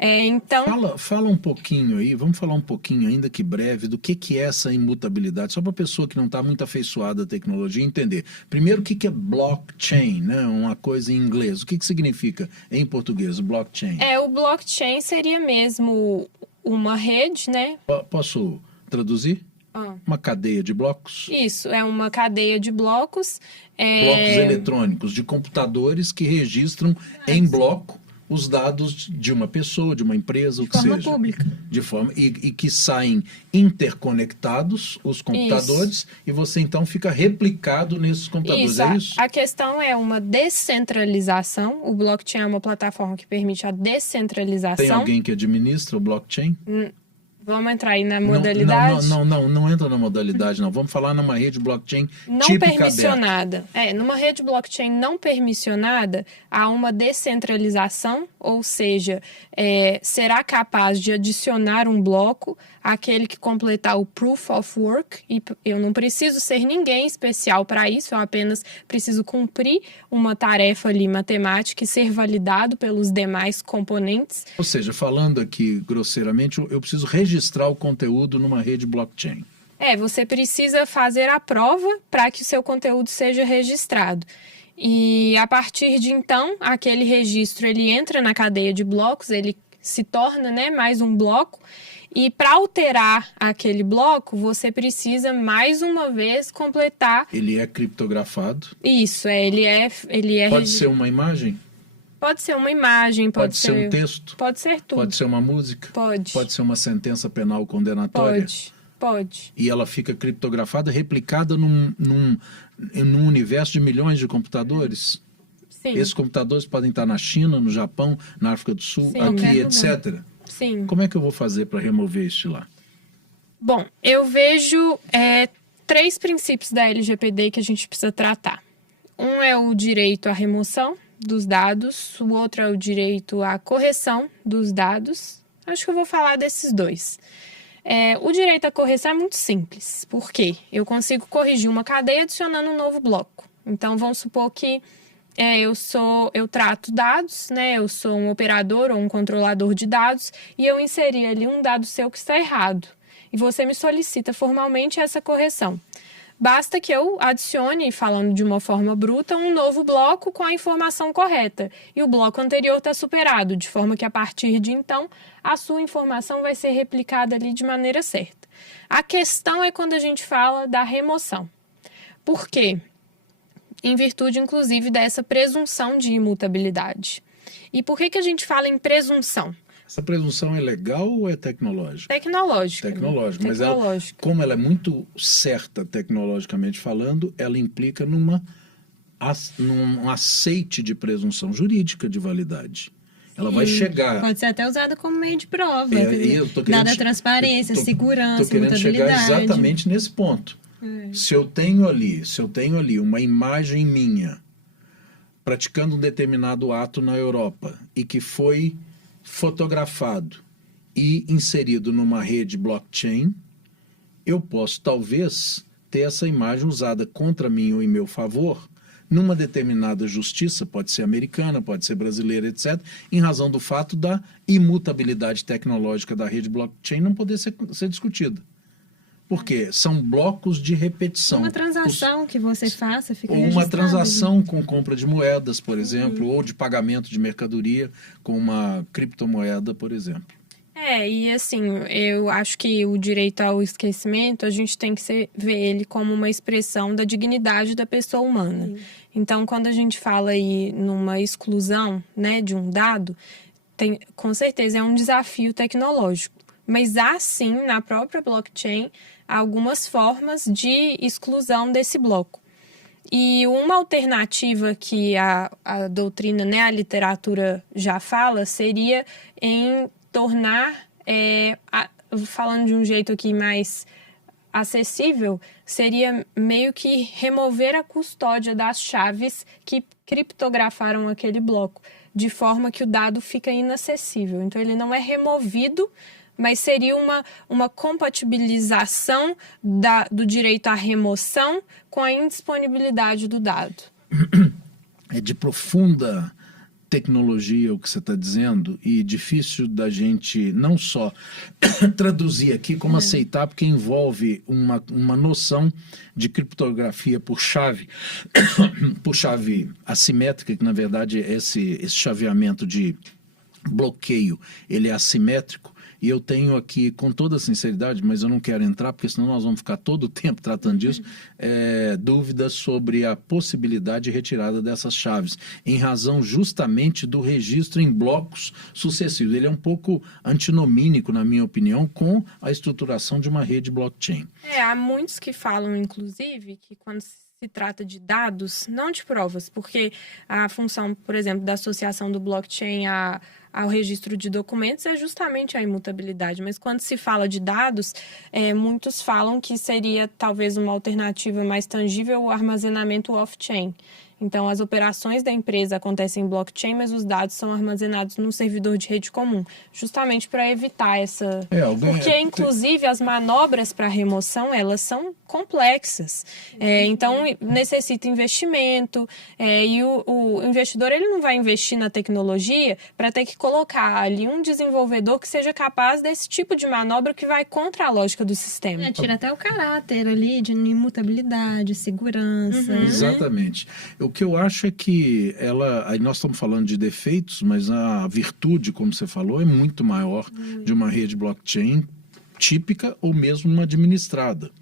Então... Fala um pouquinho aí, vamos falar um pouquinho, ainda que breve, do que é essa imutabilidade, só para a pessoa que não está muito afeiçoada à tecnologia entender. Primeiro, o que é blockchain, né? Uma coisa em inglês. O que significa em português, blockchain? O blockchain seria mesmo uma rede, né? Posso traduzir? Uma cadeia de blocos? Isso, é uma cadeia de blocos. Blocos eletrônicos, de computadores que registram em bloco os dados de uma pessoa, de uma empresa, o que seja. De forma pública. De forma, e que saem interconectados, os computadores, isso. E você então fica replicado nesses computadores, é isso? A questão é uma descentralização. O blockchain é uma plataforma que permite a descentralização. Tem alguém que administra o blockchain? Vamos entrar aí na modalidade? Não entra na modalidade, não. Vamos falar numa rede blockchain não típica permissionada. Numa rede blockchain não permissionada, há uma descentralização, ou seja, será capaz de adicionar um bloco àquele que completar o Proof of Work, e eu não preciso ser ninguém especial para isso, eu apenas preciso cumprir uma tarefa ali matemática e ser validado pelos demais componentes. Ou seja, falando aqui grosseiramente, eu preciso registrar o conteúdo numa rede blockchain. Você precisa fazer a prova para que o seu conteúdo seja registrado. E a partir de então, aquele registro ele entra na cadeia de blocos, ele se torna, né, mais um bloco. E para alterar aquele bloco, você precisa mais uma vez completar. Ele é criptografado? Isso, ele é. Pode ser uma imagem? Pode ser uma imagem, pode ser um texto? Pode ser tudo. Pode ser uma música? Pode. Pode ser uma sentença penal condenatória? Pode. E ela fica criptografada, replicada num universo de milhões de computadores? Sim. Esses computadores podem estar na China, no Japão, na África do Sul, sim, aqui, etc. Sim. Como é que eu vou fazer para remover isso lá? Bom, eu vejo 3 princípios da LGPD que a gente precisa tratar. Um é o direito à remoção dos dados, o outro é o direito à correção dos dados. Acho que eu vou falar desses 2. O direito à correção é muito simples. Por quê? Eu consigo corrigir uma cadeia adicionando um novo bloco. Então, vamos supor que eu trato dados, né? Eu sou um operador ou um controlador de dados e eu inseri ali um dado seu que está errado. E você me solicita formalmente essa correção. Basta que eu adicione, falando de uma forma bruta, um novo bloco com a informação correta. E o bloco anterior está superado, de forma que a partir de então a sua informação vai ser replicada ali de maneira certa. A questão é quando a gente fala da remoção. Por quê? Em virtude, inclusive, dessa presunção de imutabilidade. E por que a gente fala em presunção? Essa presunção é legal ou é tecnológica? Tecnológica. Tecnológica. Mas como ela é muito certa tecnologicamente falando, ela implica num aceite de presunção jurídica de validade. Ela vai chegar... Pode ser até usada como meio de prova. Dada transparência, segurança, estou querendo chegar exatamente nesse ponto. Se eu tenho ali uma imagem minha praticando um determinado ato na Europa e que foi fotografado e inserido numa rede blockchain, eu posso talvez ter essa imagem usada contra mim ou em meu favor numa determinada justiça, pode ser americana, pode ser brasileira, etc., em razão do fato da imutabilidade tecnológica da rede blockchain não poder ser discutida. Porque são blocos de repetição. Uma transação que você faça fica ou uma transação com compra de moedas, por exemplo, ou de pagamento de mercadoria com uma criptomoeda, por exemplo. E assim, eu acho que o direito ao esquecimento, a gente tem que ver ele como uma expressão da dignidade da pessoa humana. Então, quando a gente fala aí numa exclusão, né, de um dado, com certeza é um desafio tecnológico. Mas há sim, na própria blockchain, algumas formas de exclusão desse bloco. E uma alternativa que a doutrina, né, a literatura já fala, seria em tornar, falando de um jeito aqui mais acessível, seria meio que remover a custódia das chaves que criptografaram aquele bloco, de forma que o dado fica inacessível. Então, ele não é removido, mas seria uma compatibilização do direito à remoção com a indisponibilidade do dado. É de profunda tecnologia o que você está dizendo e difícil da gente não só traduzir aqui, como aceitar, porque envolve uma noção de criptografia por chave assimétrica, que na verdade esse chaveamento de bloqueio, ele é assimétrico. E eu tenho aqui, com toda sinceridade, mas eu não quero entrar, porque senão nós vamos ficar todo o tempo tratando disso, dúvidas sobre a possibilidade de retirada dessas chaves, em razão justamente do registro em blocos sucessivos. Ele é um pouco antinomínico, na minha opinião, com a estruturação de uma rede blockchain. Há muitos que falam, inclusive, que quando se trata de dados, não de provas, porque a função, por exemplo, da associação do blockchain ao registro de documentos é justamente a imutabilidade. Mas quando se fala de dados, muitos falam que seria talvez uma alternativa mais tangível o armazenamento off-chain. Então, as operações da empresa acontecem em blockchain, mas os dados são armazenados num servidor de rede comum, justamente para evitar essa... Porque, inclusive, as manobras para remoção, elas são complexas. Então, necessita investimento, e o investidor ele não vai investir na tecnologia para ter que colocar ali um desenvolvedor que seja capaz desse tipo de manobra que vai contra a lógica do sistema. Tira até o caráter ali de imutabilidade, segurança. Né? Exatamente. O que eu acho é que aí nós estamos falando de defeitos, mas a virtude, como você falou, é muito maior de uma rede blockchain típica ou mesmo uma administrada.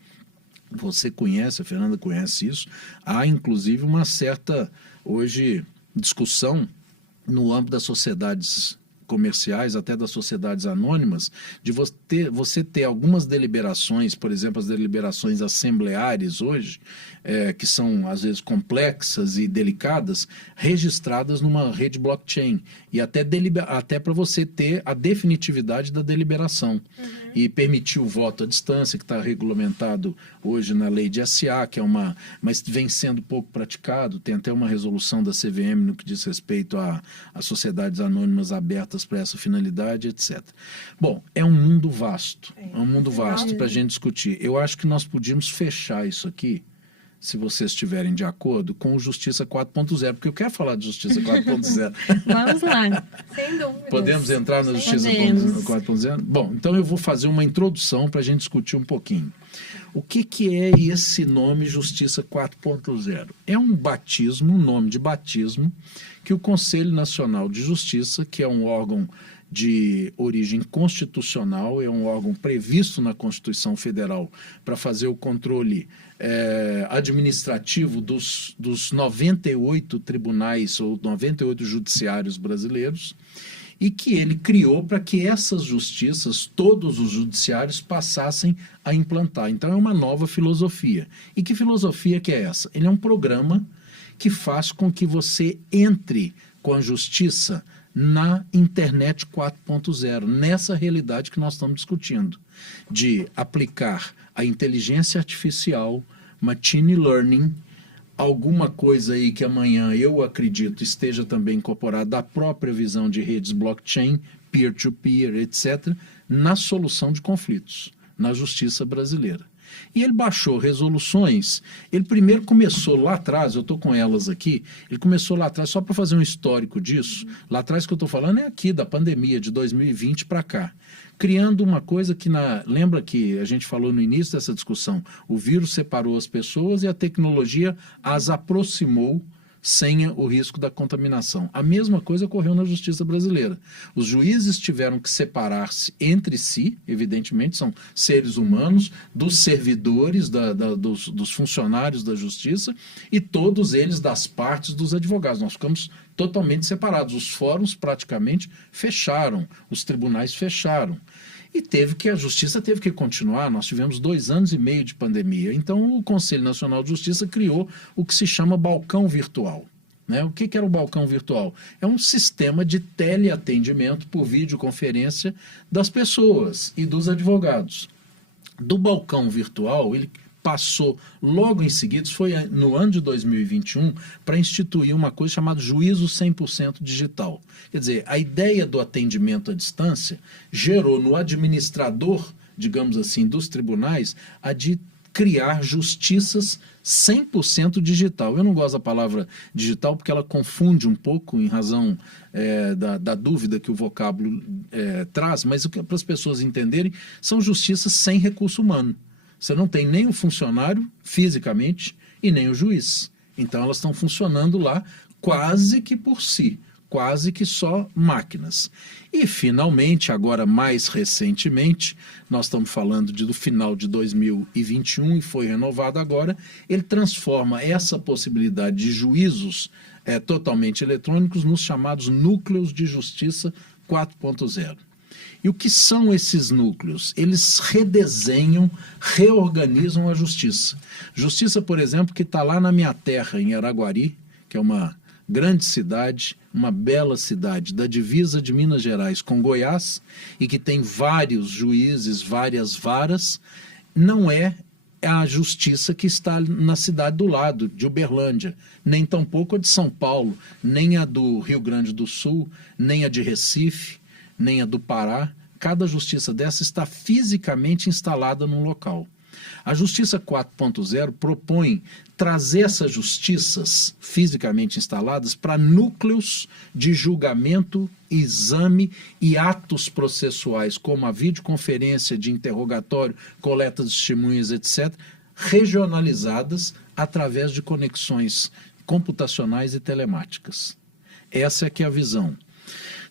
Você conhece, a Fernanda conhece isso, há inclusive uma certa, hoje, discussão no âmbito das sociedades comerciais, até das sociedades anônimas, de você ter algumas deliberações, por exemplo, as deliberações assembleares hoje, que são às vezes complexas e delicadas, registradas numa rede blockchain, e até para você ter a definitividade da deliberação, e permitir o voto à distância, que está regulamentado hoje na lei de SA, que mas vem sendo pouco praticado. Tem até uma resolução da CVM no que diz respeito a sociedades anônimas abertas para essa finalidade, etc. Bom, é um mundo vasto, para a gente discutir. Eu acho que nós podíamos fechar isso aqui, se vocês estiverem de acordo, com o Justiça 4.0, porque eu quero falar de Justiça 4.0. Vamos lá, sem dúvida. Podemos entrar na Justiça 4.0? Bom, então eu vou fazer uma introdução para a gente discutir um pouquinho. O que é esse nome Justiça 4.0? É um nome de batismo, que o Conselho Nacional de Justiça, que é um órgão de origem constitucional, é um órgão previsto na Constituição Federal para fazer o controle administrativo dos 98 tribunais ou 98 judiciários brasileiros, e que ele criou para que essas justiças, todos os judiciários, passassem a implantar. Então é uma nova filosofia. E que filosofia que é essa? Ele é um programa que faz com que você entre com a justiça na internet 4.0, nessa realidade que nós estamos discutindo, de aplicar a inteligência artificial, machine learning, alguma coisa aí que amanhã, eu acredito, esteja também incorporada à própria visão de redes blockchain, peer-to-peer, etc., na solução de conflitos, na justiça brasileira. E ele baixou resoluções, ele primeiro começou lá atrás, eu estou com elas aqui, ele começou lá atrás, só para fazer um histórico disso, lá atrás que eu estou falando é aqui, da pandemia, de 2020 para cá, criando uma coisa que, lembra que a gente falou no início dessa discussão, o vírus separou as pessoas e a tecnologia as aproximou sem o risco da contaminação. A mesma coisa ocorreu na justiça brasileira. Os juízes tiveram que separar-se entre si, evidentemente, são seres humanos, dos servidores, dos funcionários da justiça, e todos eles das partes dos advogados. Nós ficamos totalmente separados. Os fóruns praticamente fecharam, os tribunais fecharam. E a justiça teve que continuar, nós tivemos 2 anos e meio de pandemia. Então, o Conselho Nacional de Justiça criou o que se chama balcão virtual. Né? O que era o balcão virtual? É um sistema de teleatendimento por videoconferência das pessoas e dos advogados. Do balcão virtual, ele passou logo em seguida, isso foi no ano de 2021, para instituir uma coisa chamada juízo 100% digital. Quer dizer, a ideia do atendimento à distância gerou no administrador, digamos assim, dos tribunais, a de criar justiças 100% digital. Eu não gosto da palavra digital porque ela confunde um pouco em razão da dúvida que o vocábulo traz, mas para as pessoas entenderem, são justiças sem recurso humano. Você não tem nem o funcionário, fisicamente, e nem o juiz. Então, elas estão funcionando lá quase que por si, quase que só máquinas. E, finalmente, agora mais recentemente, nós estamos falando do final de 2021 e foi renovado agora, ele transforma essa possibilidade de juízos totalmente eletrônicos nos chamados núcleos de justiça 4.0. E o que são esses núcleos? Eles redesenham, reorganizam a justiça. Justiça, por exemplo, que está lá na minha terra, em Araguari, que é uma grande cidade, uma bela cidade da divisa de Minas Gerais com Goiás, e que tem vários juízes, várias varas, não é a justiça que está na cidade do lado, de Uberlândia, nem tampouco a de São Paulo, nem a do Rio Grande do Sul, nem a de Recife, nem a do Pará. Cada justiça dessa está fisicamente instalada num local. A Justiça 4.0 propõe trazer essas justiças fisicamente instaladas para núcleos de julgamento, exame e atos processuais, como a videoconferência de interrogatório, coleta de testemunhas, etc., regionalizadas através de conexões computacionais e telemáticas. Essa é que é a visão.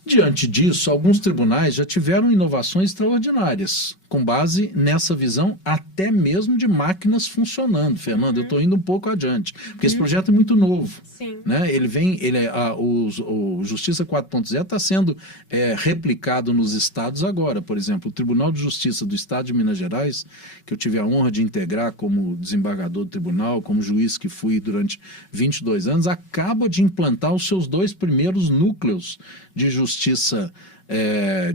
Diante disso, alguns tribunais já tiveram inovações extraordinárias, com base nessa visão até mesmo de máquinas funcionando. Fernando, eu estou indo um pouco adiante, porque esse projeto é muito novo. Sim. Né? O Justiça 4.0 está sendo replicado nos estados agora. Por exemplo, o Tribunal de Justiça do Estado de Minas Gerais, que eu tive a honra de integrar como desembargador do tribunal, como juiz que fui durante 22 anos, acaba de implantar os seus 2 primeiros núcleos de justiça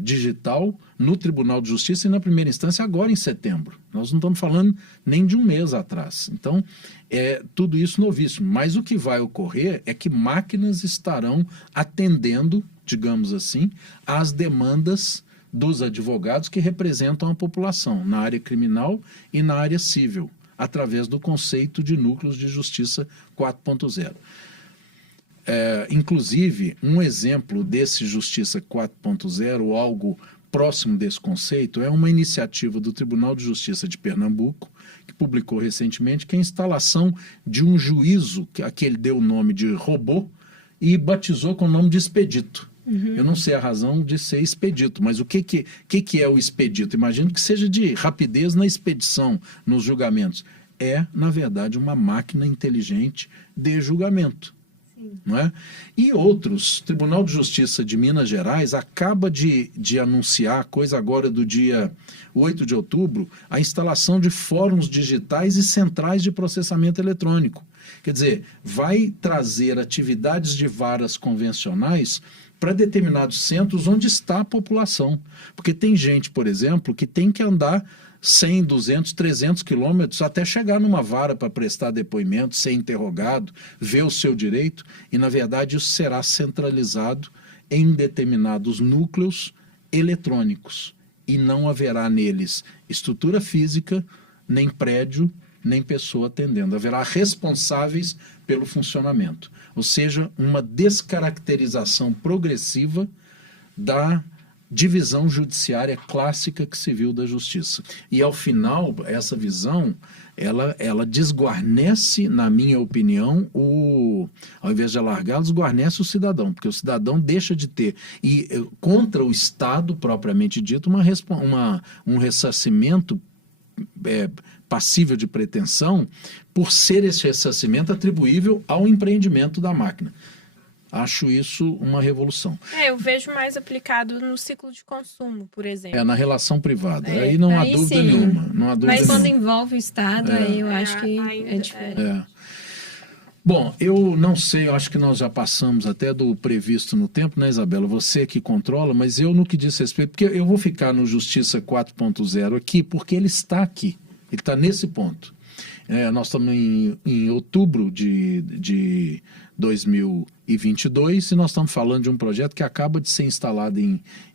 digital no Tribunal de Justiça e na primeira instância agora em setembro. Nós não estamos falando nem de um mês atrás. Então, tudo isso novíssimo. Mas o que vai ocorrer é que máquinas estarão atendendo, digamos assim, às demandas dos advogados que representam a população na área criminal e na área civil, através do conceito de núcleos de justiça 4.0. Inclusive, um exemplo desse Justiça 4.0, ou algo próximo desse conceito, é uma iniciativa do Tribunal de Justiça de Pernambuco, que publicou recentemente, que é a instalação de um juízo, que ele deu o nome de robô, e batizou com o nome de expedito. Eu não sei a razão de ser expedito, mas o que é o expedito? Imagino que seja de rapidez na expedição, nos julgamentos. É, na verdade, uma máquina inteligente de julgamento. Não é? E outros, Tribunal de Justiça de Minas Gerais acaba de anunciar, coisa agora do dia 8 de outubro, a instalação de fóruns digitais e centrais de processamento eletrônico. Quer dizer, vai trazer atividades de varas convencionais para determinados centros onde está a população. Porque tem gente, por exemplo, que tem que andar 100, 200, 300 quilômetros até chegar numa vara para prestar depoimento, ser interrogado, ver o seu direito, e, na verdade, isso será centralizado em determinados núcleos eletrônicos, e não haverá neles estrutura física, nem prédio, nem pessoa atendendo. Haverá responsáveis pelo funcionamento. Ou seja, uma descaracterização progressiva da divisão judiciária clássica que se viu da justiça. E, ao final, essa visão, ela desguarnece, na minha opinião, ao invés de alargar, desguarnece o cidadão, porque o cidadão deixa de ter, e contra o Estado, propriamente dito, um ressarcimento passível de pretensão, por ser esse ressarcimento atribuível ao empreendimento da máquina. Acho isso uma revolução. Eu vejo mais aplicado no ciclo de consumo, por exemplo. Na relação privada. Aí não há dúvida nenhuma. Não há dúvida Mas quando nenhuma. envolve o Estado, aí eu acho que é diferente. Bom, eu não sei, eu acho que nós já passamos até do previsto no tempo, né, Isabela? Você que controla, mas eu no que diz respeito, porque eu vou ficar no Justiça 4.0 aqui, porque ele está aqui, ele está nesse ponto. Nós estamos em outubro de 2022 e nós estamos falando de um projeto que acaba de ser instalado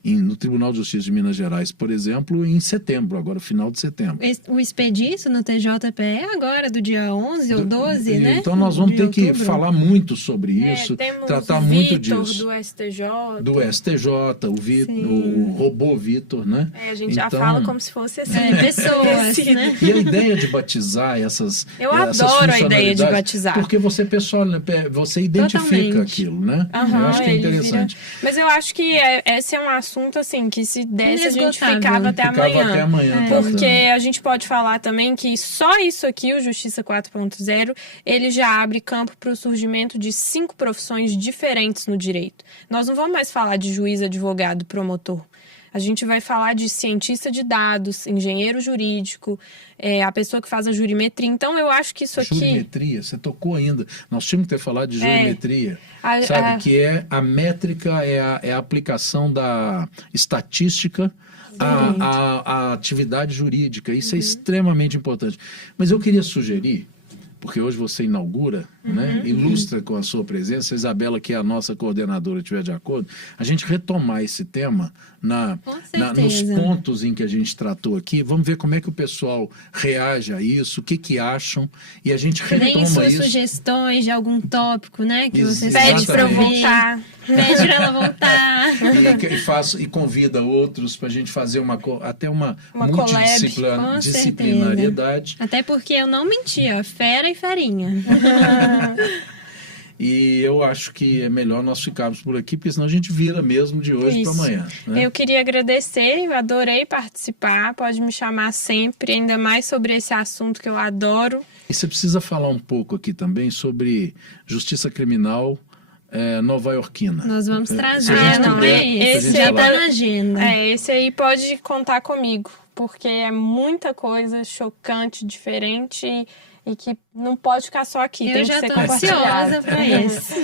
no Tribunal de Justiça de Minas Gerais, por exemplo, em setembro, agora final de setembro. O expedito no TJPE é agora, do dia 11 ou 12, né? Então nós vamos ter que falar muito sobre isso, tratar muito disso. Do STJ. Do STJ, o robô Vitor, né? A gente já fala como se fosse assim. Pessoas, né? E a ideia de batizar essas Eu adoro a ideia de batizar. Porque você identifica Totalmente. aquilo, né? Eu acho que é interessante. Mas eu acho que esse é um assunto, assim, que se desse a gente Inesgotável. ficava até amanhã. Porque tratando. a gente pode falar também que só isso aqui, o Justiça 4.0, ele já abre campo para o surgimento de 5 profissões diferentes no direito. Nós não vamos mais falar de juiz, advogado, promotor. A gente vai falar de cientista de dados, engenheiro jurídico, a pessoa que faz a jurimetria. Então, eu acho que isso aqui... Jurimetria, você tocou ainda. Nós tínhamos que ter falado de jurimetria. Sabe, que é a métrica, é a aplicação da estatística à atividade jurídica. Isso é extremamente importante. Mas eu queria sugerir, porque hoje você inaugura, né, ilustra com a sua presença, a Isabela, que é a nossa coordenadora, estiver de acordo, a gente retomar esse tema nos pontos em que a gente tratou aqui. Vamos ver como é que o pessoal reage a isso, o que acham, e a gente retoma Tem suas isso. sugestões de algum tópico, né, que vocês pede para eu voltar. Pede para ela voltar. E convida outros para a gente fazer até uma Com multidisciplinariedade. certeza. Até porque eu não menti, ó, fera e ferinha. E eu acho que é melhor nós ficarmos por aqui, porque senão a gente vira mesmo de hoje para amanhã. Né? Eu queria agradecer, eu adorei participar, pode me chamar sempre, ainda mais sobre esse assunto que eu adoro. E você precisa falar um pouco aqui também sobre justiça criminal nova-iorquina. Nós vamos trazer, esse já está na agenda. Esse aí pode contar comigo, porque é muita coisa chocante, diferente e que não pode ficar só aqui, tem que ser compartilhado. Eu já estou ansiosa para isso.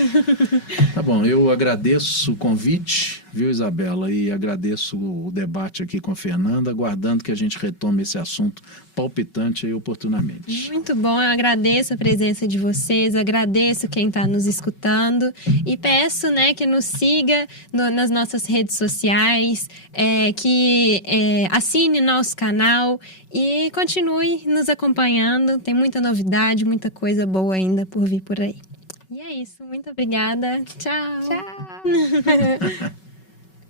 Tá bom, eu agradeço o convite, viu, Isabela? E agradeço o debate aqui com a Fernanda, aguardando que a gente retome esse assunto palpitante aí oportunamente. Muito bom, eu agradeço a presença de vocês, agradeço quem está nos escutando e peço, né, que nos siga nas nossas redes sociais, que assine nosso canal e continue nos acompanhando. Tem muita novidade, muita coisa boa ainda por vir por aí. E é isso, muito obrigada. Tchau. Tchau.